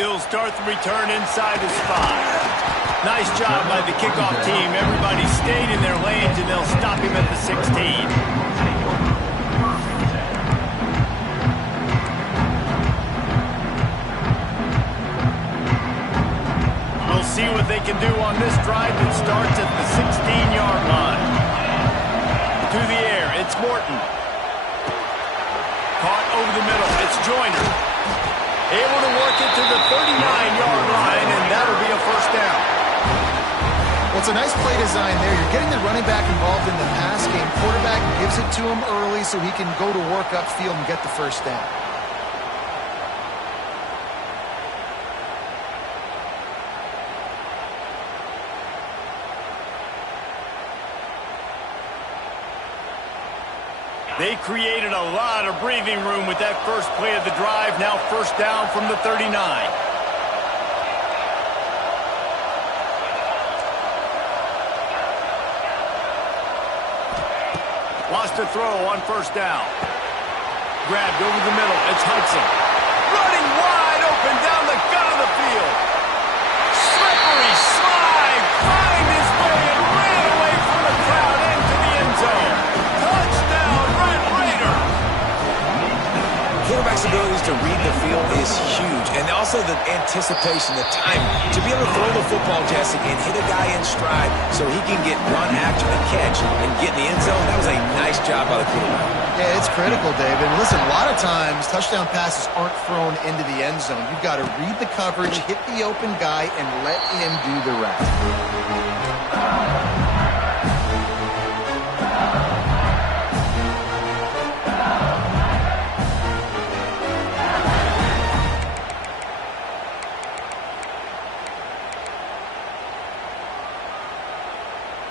He'll start the return inside his 5. Nice job by the kickoff team. Everybody stayed in their lanes, and they'll stop him at the 16. We'll see what they can do on this drive that starts at the 16-yard line. To the air, it's Morton. Caught over the middle, it's Joyner. Able to work it to the 39-yard line, and that'll be a first down. Well, it's a nice play design there. You're getting the running back involved in the pass game. Quarterback gives it to him early so he can go to work upfield and get the first down. They created a lot of breathing room with that first play of the drive. Now first down from the 39. Lost a throw on first down. Grabbed over the middle. It's Hudson. Running wide open down the gut of the field. Slippery slide. Find his way and ran away from the crowd into the end zone. Touchdown, Red Raider. Quarterback's abilities to read the field is huge, and also the anticipation, the time to be able to throw the football, Jesse, and hit a guy in stride so he can get run after the catch and get in the end zone. That was a nice job by the quarterback. Yeah, it's critical, David. Listen, a lot of times touchdown passes aren't thrown into the end zone. You've got to read the coverage, hit the open guy, and let him do the rest.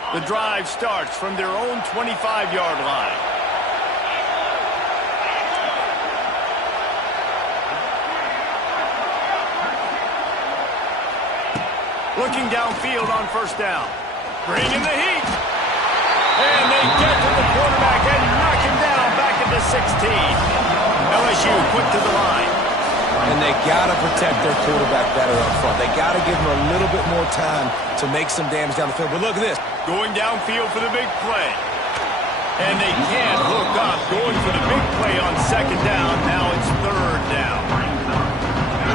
The drive starts from their own 25-yard line. Looking downfield on first down. Bringing the heat. And they get to the quarterback and knock him down back at the 16. LSU quick to the line. And they got to protect their quarterback better up front. They got to give him a little bit more time to make some damage down the field. But look at this. Going downfield for the big play. And they can't hook up. Going for the big play on second down. Now it's third down.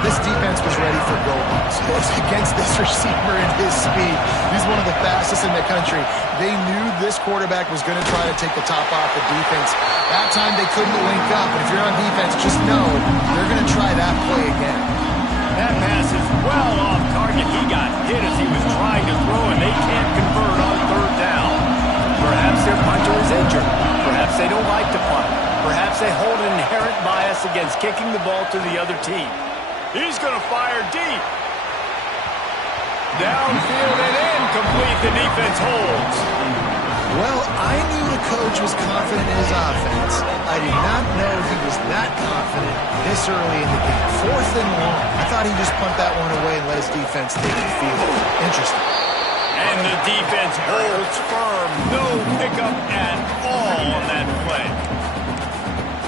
This defense was ready for go-balls. Against this receiver and his speed. He's one of the fastest in the country. They knew this quarterback was going to try to take the top off the defense. That time they couldn't link up. And if you're on defense, just know they're going to try that play again. That pass is well off target. He got hit as he was trying to throw, and they can't convert on third down. Perhaps their punter is injured. Perhaps they don't like to punt. Perhaps they hold an inherent bias against kicking the ball to the other team. He's going to fire deep. Downfield and incomplete. The defense holds. Well, I knew the coach was confident in his offense. I did not know he was that confident this early in the game. Fourth and long. I thought he'd just punt that one away and let his defense take the field. Interesting. And the defense holds firm. No pickup at all on that play.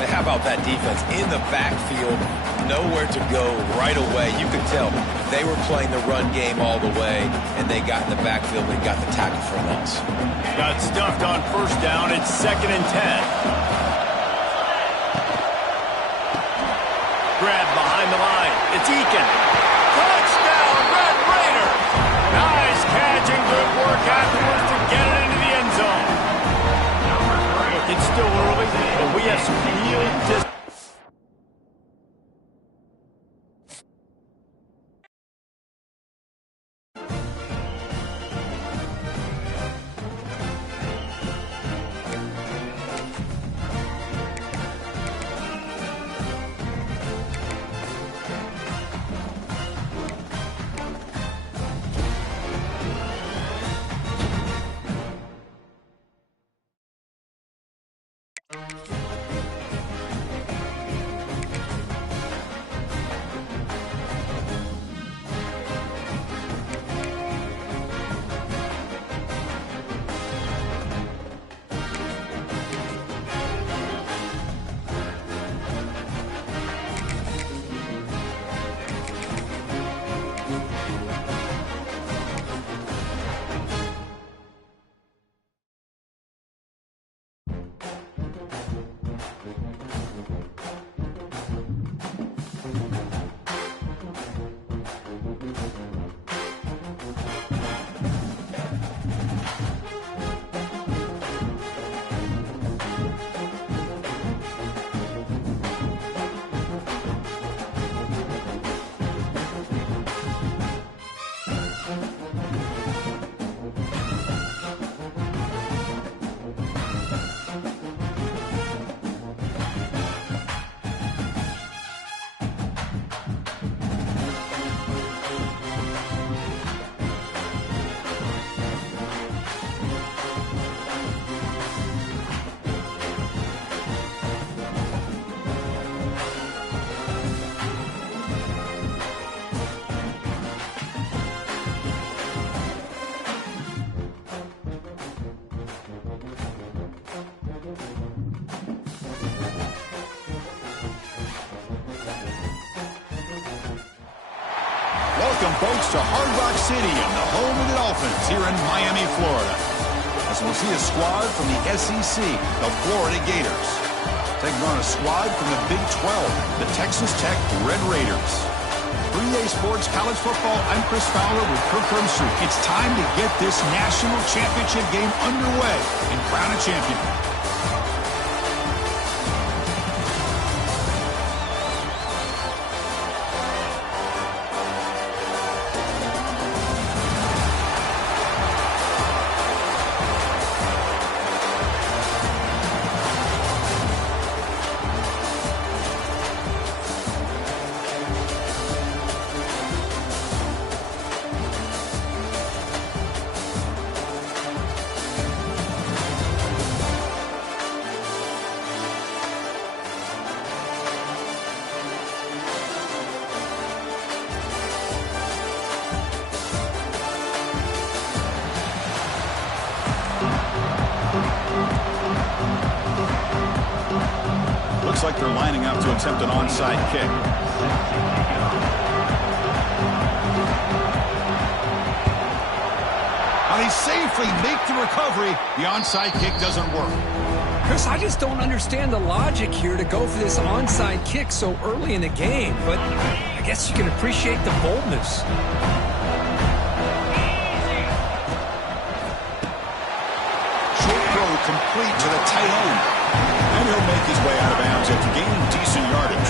And how about that defense in the backfield? Nowhere to go right away. You could tell they were playing the run game all the way, and they got in the backfield and got the tackle for a loss. Got stuffed on first down. It's 2nd and 10. Grab behind the line. It's Eakin. Touchdown, Red Raider. Nice catch and good work afterwards to get it into the end zone. Look, it's still early, but we have some real distance. welcome folks to Hard Rock Stadium, the home of the Dolphins here in Miami, Florida. As we'll see a squad from the SEC, the Florida Gators, taking on a squad from the Big 12, the Texas Tech Red Raiders. For EA Sports College Football, I'm Chris Fowler with Kirk Herbstreit. It's time to get this national championship game underway and crown a champion. Looks like they're lining up to attempt an onside kick. Now they safely make the recovery. The onside kick doesn't work. Chris, I just don't understand the logic here to go for this onside kick so early in the game, but I guess you can appreciate the boldness. Short throw complete to the tight end. And he'll make his way out of bounds after gaining decent yardage.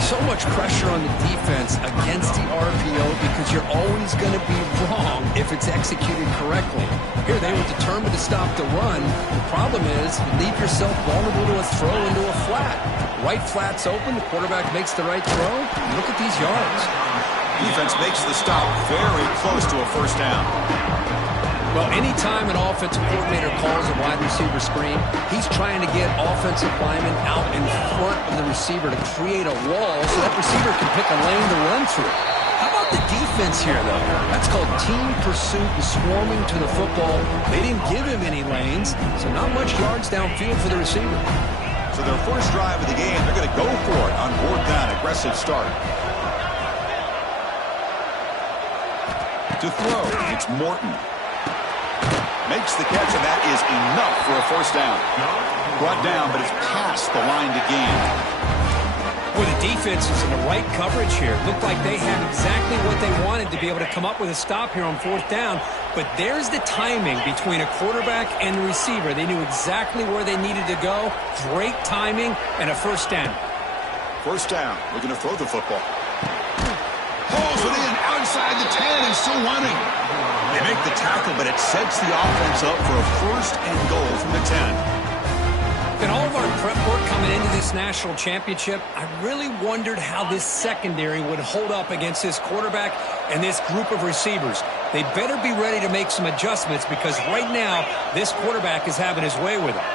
So much pressure on the defense against the RPO because you're always going to be wrong if it's executed correctly. Here they were determined to stop the run. The problem is you leave yourself vulnerable to a throw into a flat. Right flat's open, the quarterback makes the right throw. Look at these yards. Defense makes the stop very close to a first down. Well, anytime an offensive coordinator calls a wide receiver screen, he's trying to get offensive linemen out in front of the receiver to create a wall so that receiver can pick a lane to run through. How about the defense here, though? That's called team pursuit and swarming to the football. They didn't give him any lanes, so not much yards downfield for the receiver. So their first drive of the game, they're going to go for it on fourth down. Aggressive start. To throw, it's Morton. Makes the catch, and that is enough for a first down. Brought down, but it's past the line to gain. Well, the defense is in the right coverage here. Looked like they had exactly what they wanted to be able to come up with a stop here on fourth down. But there's the timing between a quarterback and the receiver. They knew exactly where they needed to go. Great timing and a first down. First down. We're going to throw the football. Pulls it in outside the 10 and still running. They make the tackle, but it sets the offense up for a first and goal from the 10. In all of our prep work coming into this national championship, I really wondered how this secondary would hold up against this quarterback and this group of receivers. They better be ready to make some adjustments because right now, this quarterback is having his way with them.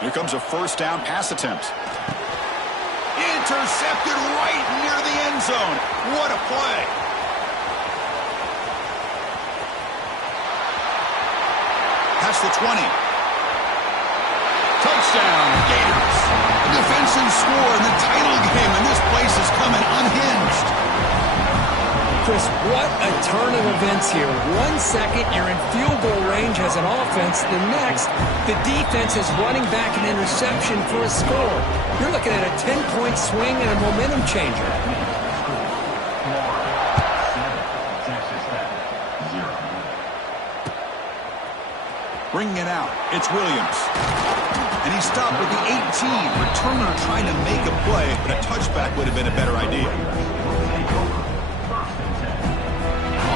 Here comes a first down pass attempt. Intercepted right near the end zone. What a play. Past the 20. Touchdown, Gators. A defensive score in the title game, and this place is coming unhinged. Chris, what a turn of events here. 1 second, you're in field goal range as an offense. The next, the defense is running back an interception for a score. You're looking at a 10-point swing and a momentum changer. Bringing it out, it's Williams. And he's stopped with the 18. Returner trying to make a play, but a touchback would have been a better idea.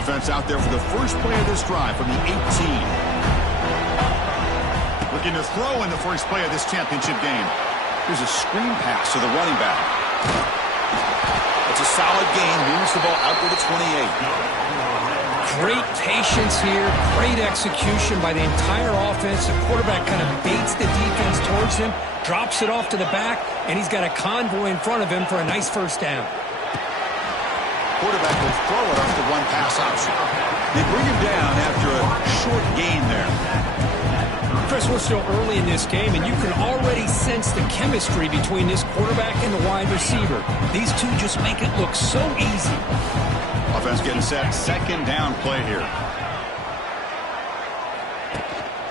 Offense out there for the first play of this drive from the 18. Looking to throw in the first play of this championship game. Here's a screen pass to the running back. It's a solid gain, moves the ball out to the 28. Great patience here, great execution by the entire offense. The quarterback kind of baits the defense towards him, drops it off to the back, and he's got a convoy in front of him for a nice first down. Quarterback will throw it off the one pass option. They bring him down after a short gain there. Chris, we're still early in this game, and you can already sense the chemistry between this quarterback and the wide receiver. These two just make it look so easy. Offense getting set. Second down play here.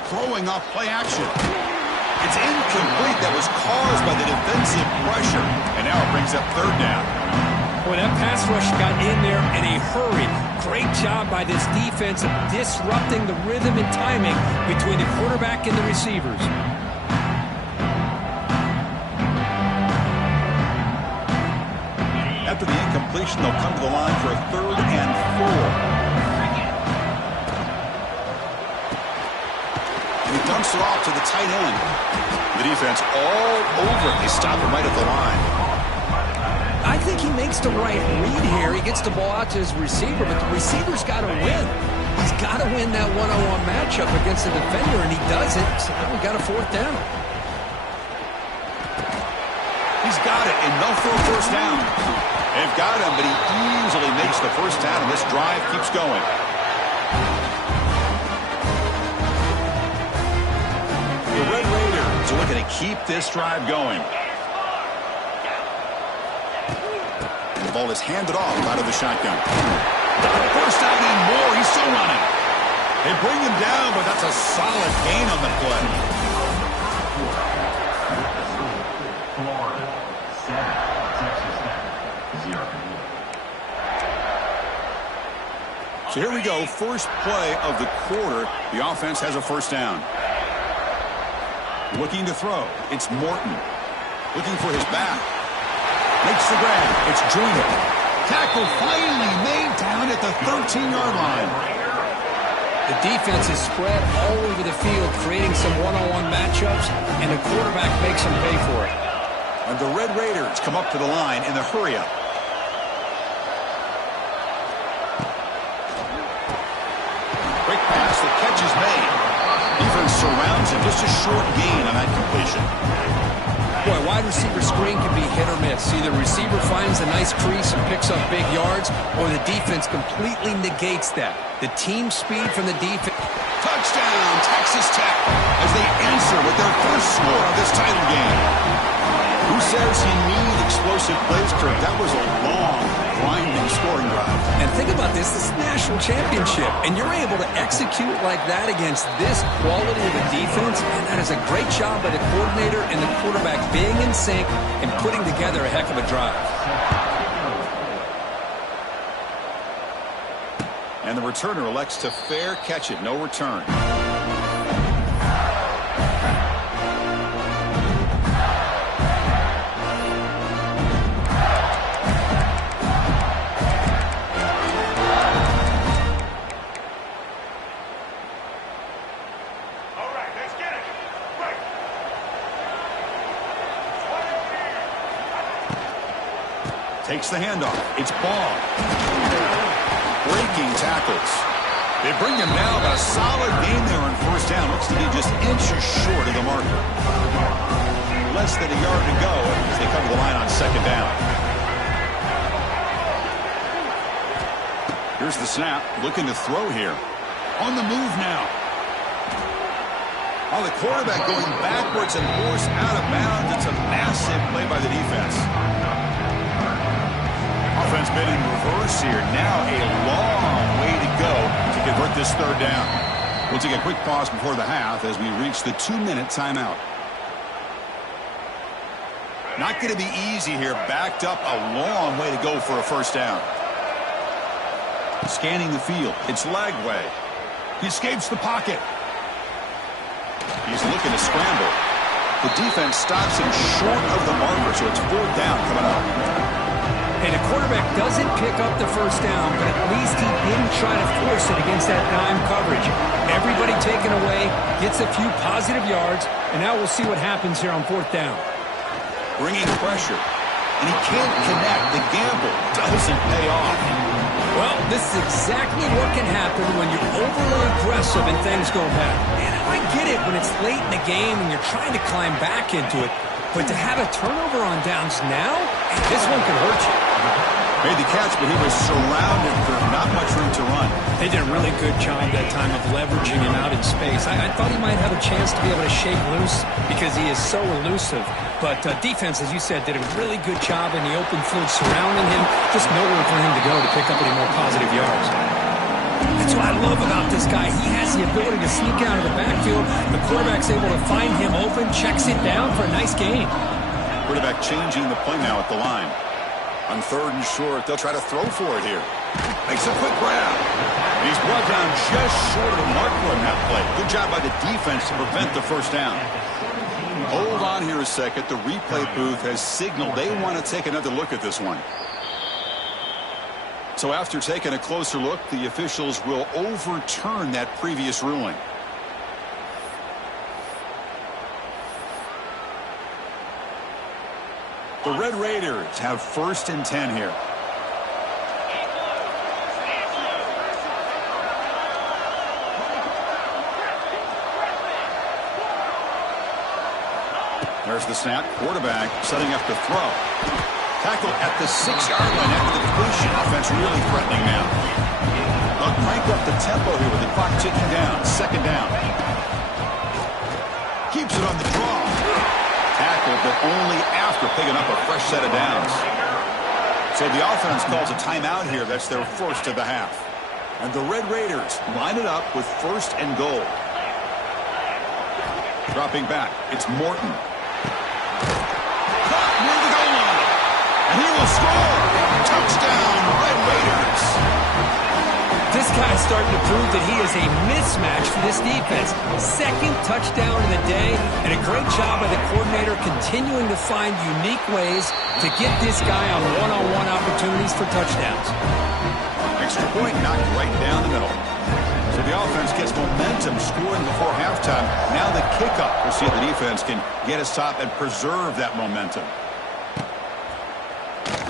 Throwing off play action. It's incomplete. That was caused by the defensive pressure. And now it brings up third down. Boy, that pass rush got in there in a hurry. Great job by this defense of disrupting the rhythm and timing between the quarterback and the receivers. After the incompletion, they'll come to the line for a 3rd and 4. And he dumps it off to the tight end. The defense all over it. They stop him right at the line. I think he makes the right read here. He gets the ball out to his receiver, but the receiver's got to win. He's got to win that one-on-one matchup against the defender, and he does it. So now we got a 4th down. He's got it, and they'll throw first down. They've got him, but he easily makes the first down, and this drive keeps going. The Red Raiders are looking to keep this drive going. The ball is handed off out of the shotgun. First down and more. He's still running. They bring him down, but that's a solid gain on the play. Florida 7, Texas Tech 0. So here we go. First play of the quarter. The offense has a first down. Looking to throw. It's Morton. Looking for his back. Makes the grab. It's Joyner. Tackle finally made down at the 13-yard line. The defense is spread all over the field, creating some one-on-one matchups, and the quarterback makes them pay for it. And the Red Raiders come up to the line in the hurry-up. Quick pass. The catch is made. Defense surrounds him. Just a short gain on that completion. Boy, wide receiver screen can be hit or miss. Either receiver finds a nice crease and picks up big yards, or the defense completely negates that. The team speed from the defense. Touchdown, Texas Tech, as they answer with their first score of this title game. Who says you need explosive plays, Kirk? That was a long, grinding scoring drive. And think about this is a national championship, and you're able to execute like that against this quality of a defense, and that is a great job by the coordinator and the quarterback being in sync and putting together a heck of a drive. And the returner elects to fair catch it, no return. Takes the handoff. It's Ball. Breaking tackles. They bring him down. A solid gain there on first down. Looks to be just inches short of the marker. Less than a yard to go as they come to the line on second down. Here's the snap. Looking to throw here. On the move now. Oh, the quarterback going backwards and forced out of bounds. It's a massive play by the defense. Offense been in reverse here. Now a long way to go to convert this third down. We'll take a quick pause before the half as we reach the 2-minute timeout. Not going to be easy here. Backed up a long way to go for a first down. Scanning the field. It's Lagway. He escapes the pocket. He's looking to scramble. The defense stops him short of the marker, so it's fourth down coming up. And the quarterback doesn't pick up the first down, but at least he didn't try to force it against that dime coverage. Everybody taken away, gets a few positive yards, and now we'll see what happens here on fourth down. Bringing pressure, and he can't connect. The gamble doesn't pay off. Well, this is exactly what can happen when you're overly aggressive and things go bad. And I get it when it's late in the game and you're trying to climb back into it. But to have a turnover on downs now, this one could hurt you. Made the catch, but he was surrounded for not much room to run. They did a really good job that time of leveraging him out in space. I thought he might have a chance to be able to shake loose because he is so elusive. But defense, as you said, did a really good job in the open field surrounding him. Just nowhere for him to go to pick up any more positive yards. That's what I love about this guy. He has the ability to sneak out of the backfield. The quarterback's able to find him open, checks it down for a nice gain. Quarterback changing the play now at the line. On 3rd and short, they'll try to throw for it here. Makes a quick grab. And he's brought down just short of the marker on that play. Good job by the defense to prevent the first down. Hold on here a second. The replay booth has signaled they want to take another look at this one. So after taking a closer look, the officials will overturn that previous ruling. The Red Raiders have 1st and 10 here. There's the snap. Quarterback setting up to throw. Tackle at the 6-yard line after the completion. Offense really threatening now. They'll crank up the tempo here with the clock ticking down. 2nd down. Keeps it on the draw. Tackle, but only after picking up a fresh set of downs. So the offense calls a timeout here. That's their 1st of the half. And the Red Raiders line it up with 1st and goal. Dropping back, it's Morton. Caught near the goal line. And he will score. Touchdown, Red Raiders. This guy's starting to prove that he is a mismatch for this defense. 2nd touchdown of the day, and a great job by the coordinator continuing to find unique ways to get this guy on one-on-one opportunities for touchdowns. Extra point knocked right down the middle. So the offense gets momentum scoring before halftime. Now the kickoff. We'll see if the defense can get a stop and preserve that momentum.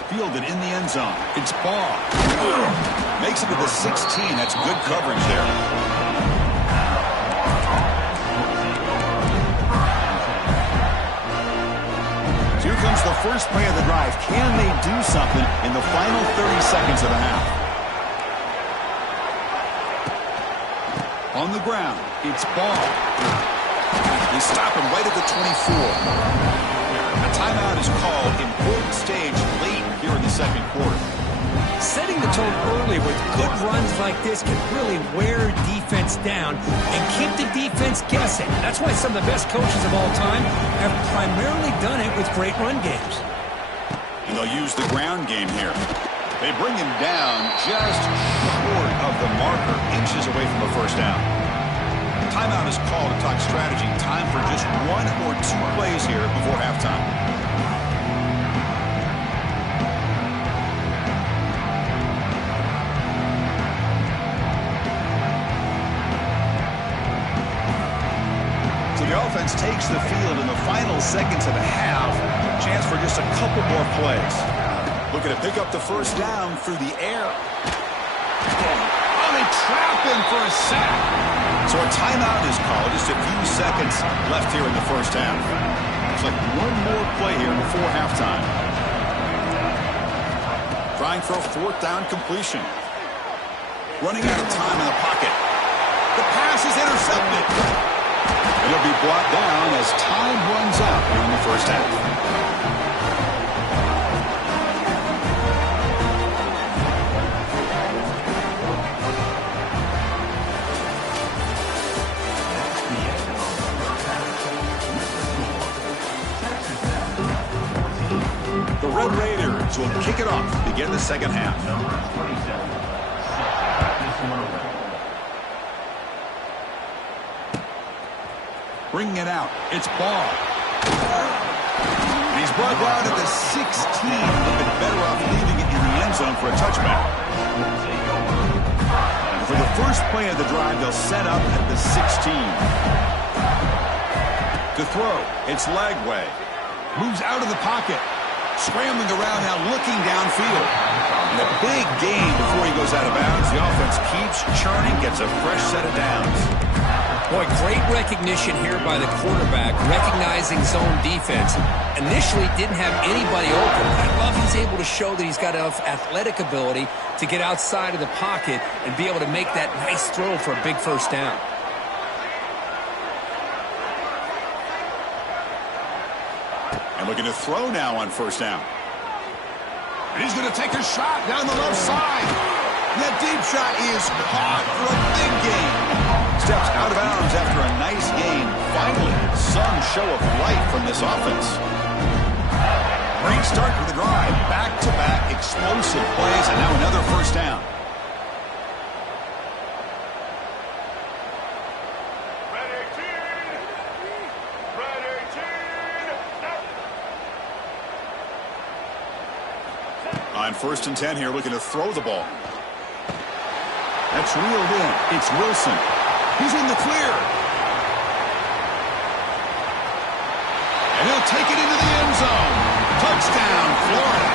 Fielded in the end zone. It's Baugh. Makes it to the 16. That's good coverage there. So here comes the first play of the drive. Can they do something in the final 30 seconds of the half? On the ground, it's Baugh. They stop him right at the 24. A timeout is called. Important stage late here in the 2nd quarter. Setting the tone early with good runs like this can really wear defense down and keep the defense guessing. That's why some of the best coaches of all time have primarily done it with great run games. And they'll use the ground game here. They bring him down just short of the marker, inches away from a first down. Timeout is called to talk strategy. Time for just 1 or 2 plays here before halftime. So the offense takes the field in the final seconds of the half. Chance for just a couple more plays. Looking to pick up the first down through the air. Oh, they trap him for a sack. So a timeout is called. Just a few seconds left here in the first half. Looks like 1 more play here before halftime. Trying for a 4th down completion. Running out of time in the pocket. The pass is intercepted. It'll be brought down as time runs out here in the first half. The Red Raiders will kick it off to begin the 2nd half. Bringing it out. It's Baugh. And he's brought down at the 16. They've been better off leaving it in the end zone for a touchback. And for the first play of the drive, they'll set up at the 16. To throw, it's Lagway. Moves out of the pocket. Scrambling around now, looking downfield. And a big gain before he goes out of bounds. The offense keeps churning, gets a fresh set of downs. Boy, great recognition here by the quarterback, recognizing zone defense. Initially didn't have anybody open. I love he's able to show that he's got enough athletic ability to get outside of the pocket and be able to make that nice throw for a big first down. And looking to throw now on first down. And he's going to take a shot down the left side. That deep shot is caught for a big gain. Steps out of bounds after a nice gain. Finally, some show of life from this offense. Great start for the drive. Back-to-back explosive plays, and now another first down. On 1st and 10 here, looking to throw the ball. That's reeled in. It's Wilson. He's in the clear. And he'll take it into the end zone. Touchdown, Florida.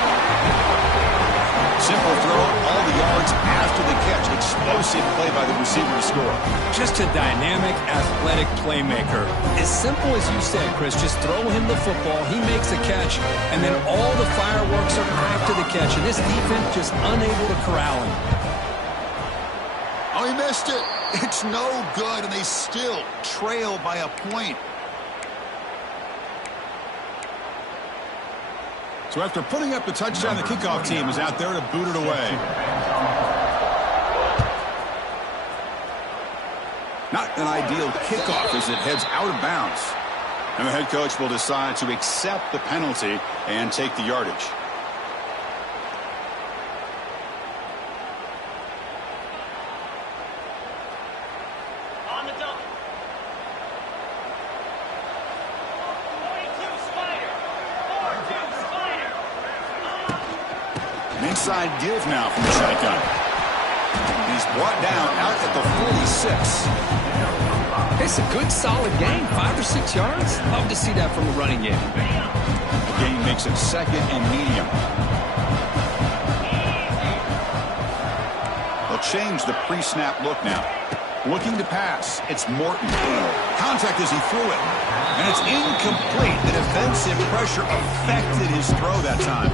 Simple throw, all the yards after the catch. Explosive play by the receiver to score. Just a dynamic, athletic playmaker. As simple as you said, Chris, just throw him the football, he makes a catch, and then all the fireworks are after the catch. And this defense just unable to corral him. Oh, he missed it. It's no good, and they still trail by a point. So after putting up the touchdown, the kickoff team is out there to boot it away. Not an ideal kickoff as it heads out of bounds. And the head coach will decide to accept the penalty and take the yardage. Inside give now from the shotgun. He's brought down out at the 46. It's a good, solid game. 5 or 6 yards. Love to see that from the running game. The game makes it 2nd and medium. They'll change the pre-snap look now. Looking to pass. It's Morton. Contact as he threw it. And it's incomplete. The defensive pressure affected his throw that time.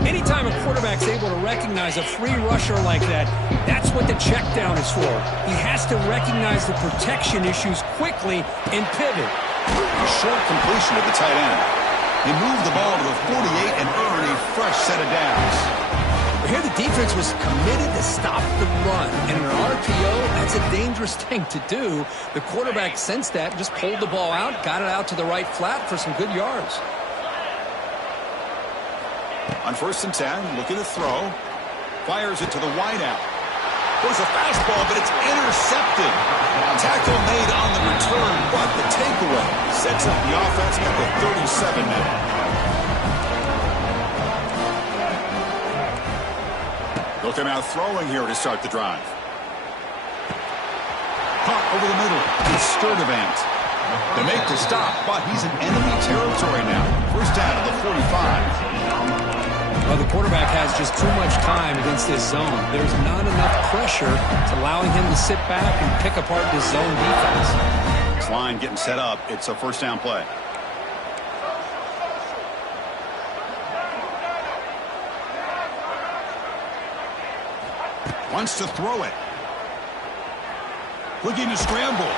Anytime a quarterback's able to recognize a free rusher like that, that's what the check down is for. He has to recognize the protection issues quickly and pivot. A short completion to the tight end. He moved the ball to the 48 and earned a fresh set of downs. Here the defense was committed to stop the run. And in an RPO, that's a dangerous thing to do. The quarterback sensed that and just pulled the ball out, got it out to the right flat for some good yards. On 1st and 10, looking to throw. Fires it to the wideout. There's a fastball, but it's intercepted. Tackle made on the return, but the takeaway sets up the offense at the 37 now. They'll come out throwing here to start the drive. Caught over the middle. It's Sturdivant. They make the stop, but he's in enemy territory now. First down at the 45. Well, the quarterback has just too much time against this zone. There's not enough pressure to allowing him to sit back and pick apart this zone defense. This line getting set up. It's a first down play. Wants to throw it. Looking to scramble.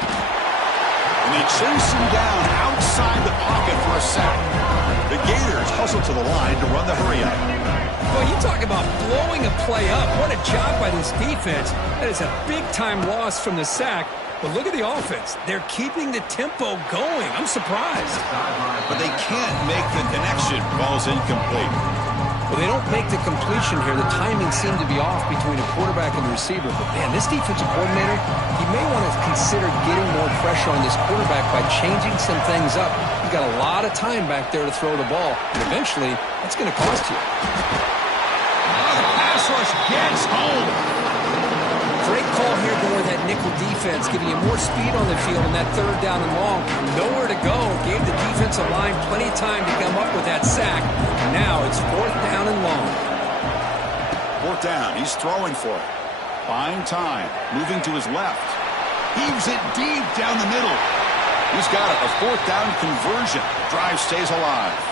And they chase him down outside the pocket for a sack. The Gators hustle to the line to run the hurry-up. Well, you talk about blowing a play up. What a job by this defense. That is a big-time loss from the sack. But look at the offense. They're keeping the tempo going. I'm surprised. But they can't make the connection. Ball's incomplete. Well, they don't make the completion here. The timing seemed to be off between a quarterback and the receiver. But, man, this defensive coordinator, he may want to consider getting more pressure on this quarterback by changing some things up. You've got a lot of time back there to throw the ball. And eventually, that's going to cost you. The pass rush gets home. Great call here going with that nickel defense, giving you more speed on the field in that 3rd down and long. Nowhere to go. Gave the defensive line plenty of time to come up with that sack. Now it's 4th down and long. 4th down. He's throwing for it. Buying time. Moving to his left. Heaves it deep down the middle. He's got it. A fourth down conversion. Drive stays alive.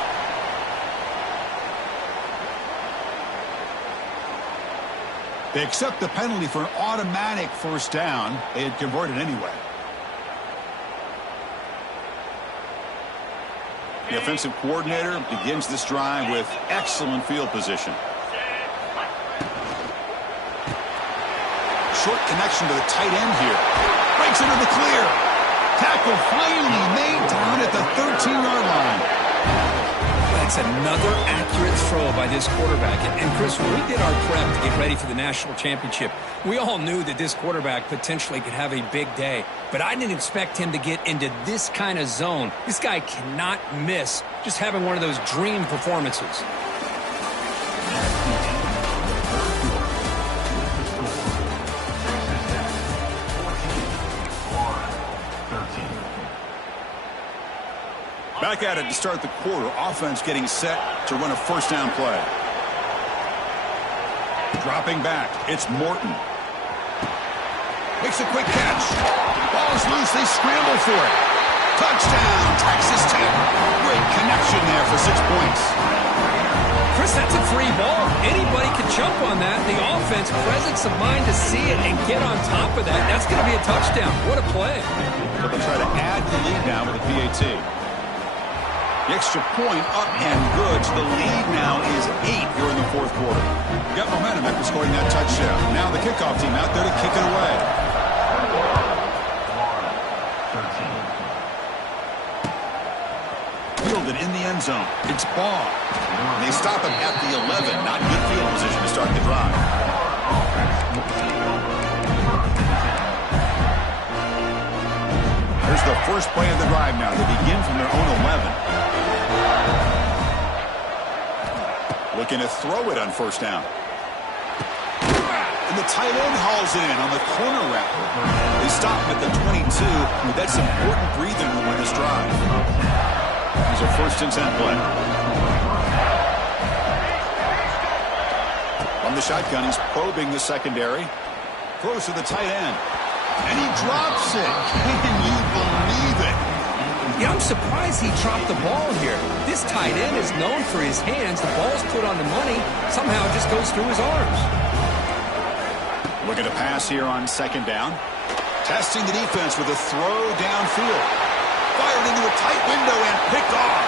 They accept the penalty for an automatic first down. They had converted anyway. The offensive coordinator begins this drive with excellent field position. Short connection to the tight end here. Breaks into the clear. Tackle finally made down at the 13-yard line. That's another accurate throw by this quarterback. And Chris, when we did our prep to get ready for the national championship, we all knew that this quarterback potentially could have a big day. But I didn't expect him to get into this kind of zone. This guy cannot miss just having one of those dream performances. Back at it to start the quarter. Offense getting set to run a first down play. Dropping back. It's Morton. Makes a quick catch. Ball's loose. They scramble for it. Touchdown, Texas Tech. Great connection there for 6 points. Chris, that's a free ball. Anybody can jump on that. The offense, presence of mind to see it and get on top of that. That's going to be a touchdown. What a play. But they'll try to add the lead now with a PAT. The extra point up and good. So the lead now is 8 here in the fourth quarter. Got momentum after scoring that touchdown. Now the kickoff team out there to kick it away. Fielded in the end zone. It's Baugh. They stop him at the 11. Not good field position to start the drive. Here's the first play of the drive now. They begin from their own 11. Looking to throw it on first down. And the tight end hauls it in on the corner route. They stop him at the 22. That's important breathing room on this drive. Here's a first and 10 play. From the shotgun, he's probing the secondary. Throws to the tight end. And he drops it. Can you believe it? Yeah, I'm surprised he dropped the ball here. This tight end is known for his hands. The ball's put on the money. Somehow it just goes through his arms. Looking to pass here on second down. Testing the defense with a throw downfield. Fired into a tight window and picked off.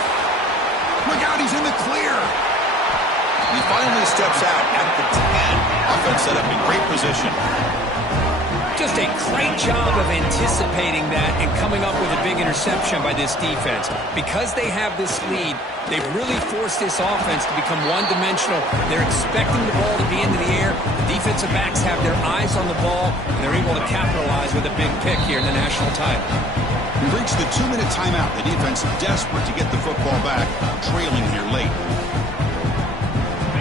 Look out, he's in the clear. He finally steps out at the 10. Offense set up in great position. Just a great job of anticipating that and coming up with a big interception by this defense. Because they have this lead, they've really forced this offense to become one-dimensional. They're expecting the ball to be into the air. The defensive backs have their eyes on the ball, and they're able to capitalize with a big pick here in the national title. We've reached the 2-minute timeout. The defense desperate to get the football back, trailing here late.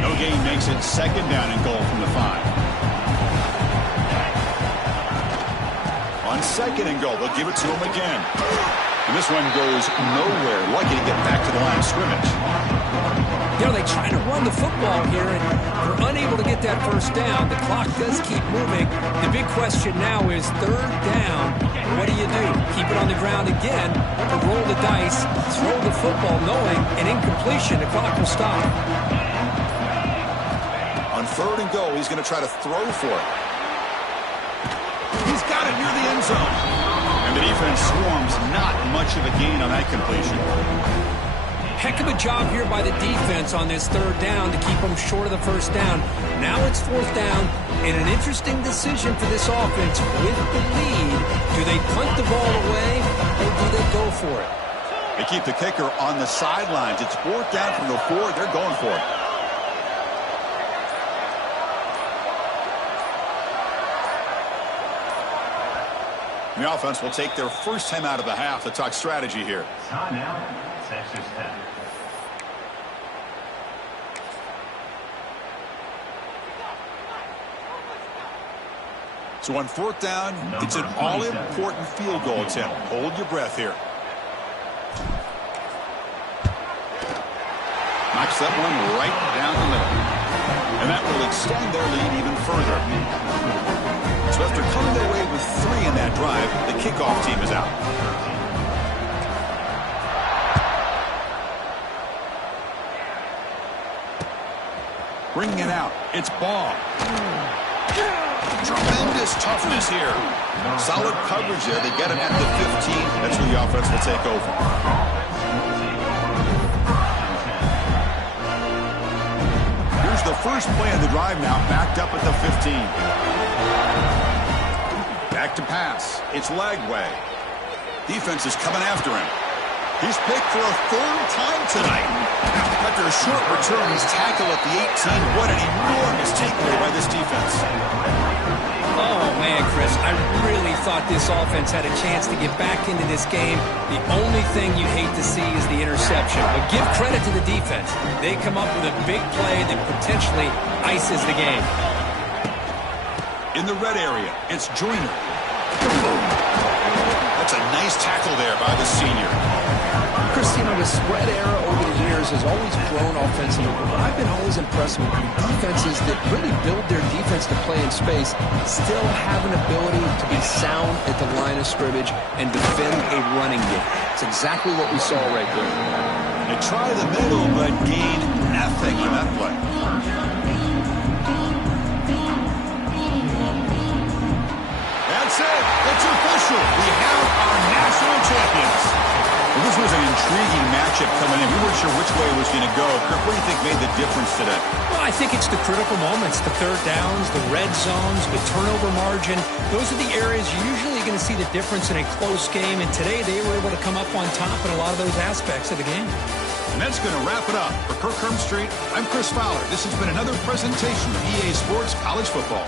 No gain makes it second down and goal from the 5. On second and goal, they'll give it to him again. And this one goes nowhere. Lucky to get back to the line of scrimmage. You know, they try to run the football here, and they're unable to get that first down. The clock does keep moving. The big question now is third down. What do you do? Keep it on the ground again, or roll the dice, throw the football, knowing an incompletion, the clock will stop. On third and goal, he's going to try to throw for it. He's got it near the end zone. And the defense swarms, not much of a gain on that completion. Heck of a job here by the defense on this third down to keep them short of the first down. Now it's fourth down, and an interesting decision for this offense with the lead. Do they punt the ball away, or do they go for it? They keep the kicker on the sidelines. It's fourth down from the 4. They're going for it. The offense will take their first time out of the half to talk strategy here. Time out, Texas Tech. So on fourth down, it's an all-important field goal attempt. Hold your breath here. Knocks that one right down the middle. And that will extend their lead even further. So after coming away with 3 in that drive, kickoff team is out. Bringing it out. It's Ball. Tremendous toughness here. Solid coverage there. They get him at the 15. That's where the offense will take over. Here's the first play of the drive now, backed up at the 15. Back to pass. It's Lagway. Defense is coming after him. He's picked for a third time tonight. After a short return, he's tackled at the 18. What an enormous takeaway by this defense. Oh, man, Chris, I really thought this offense had a chance to get back into this game. The only thing you hate to see is the interception. But give credit to the defense. They come up with a big play that potentially ices the game. In the red area, it's Joyner. That's a nice tackle there by the senior. Chris, you know, the spread era over the years has always grown offensively, but I've been always impressed with defenses that really build their defense to play in space, still have an ability to be sound at the line of scrimmage and defend a running game. It's exactly what we saw right there. They try the middle, but gain nothing on that play. That's it. It's official. We have our national champions. Well, this was an intriguing matchup coming in. We weren't sure which way it was going to go. Kirk, what do you think made the difference today? Well, I think it's the critical moments, the third downs, the red zones, the turnover margin. Those are the areas you're usually going to see the difference in a close game, and today they were able to come up on top in a lot of those aspects of the game. And that's going to wrap it up. For Kirk Herbstreit, I'm Chris Fowler. This has been another presentation of EA Sports College Football.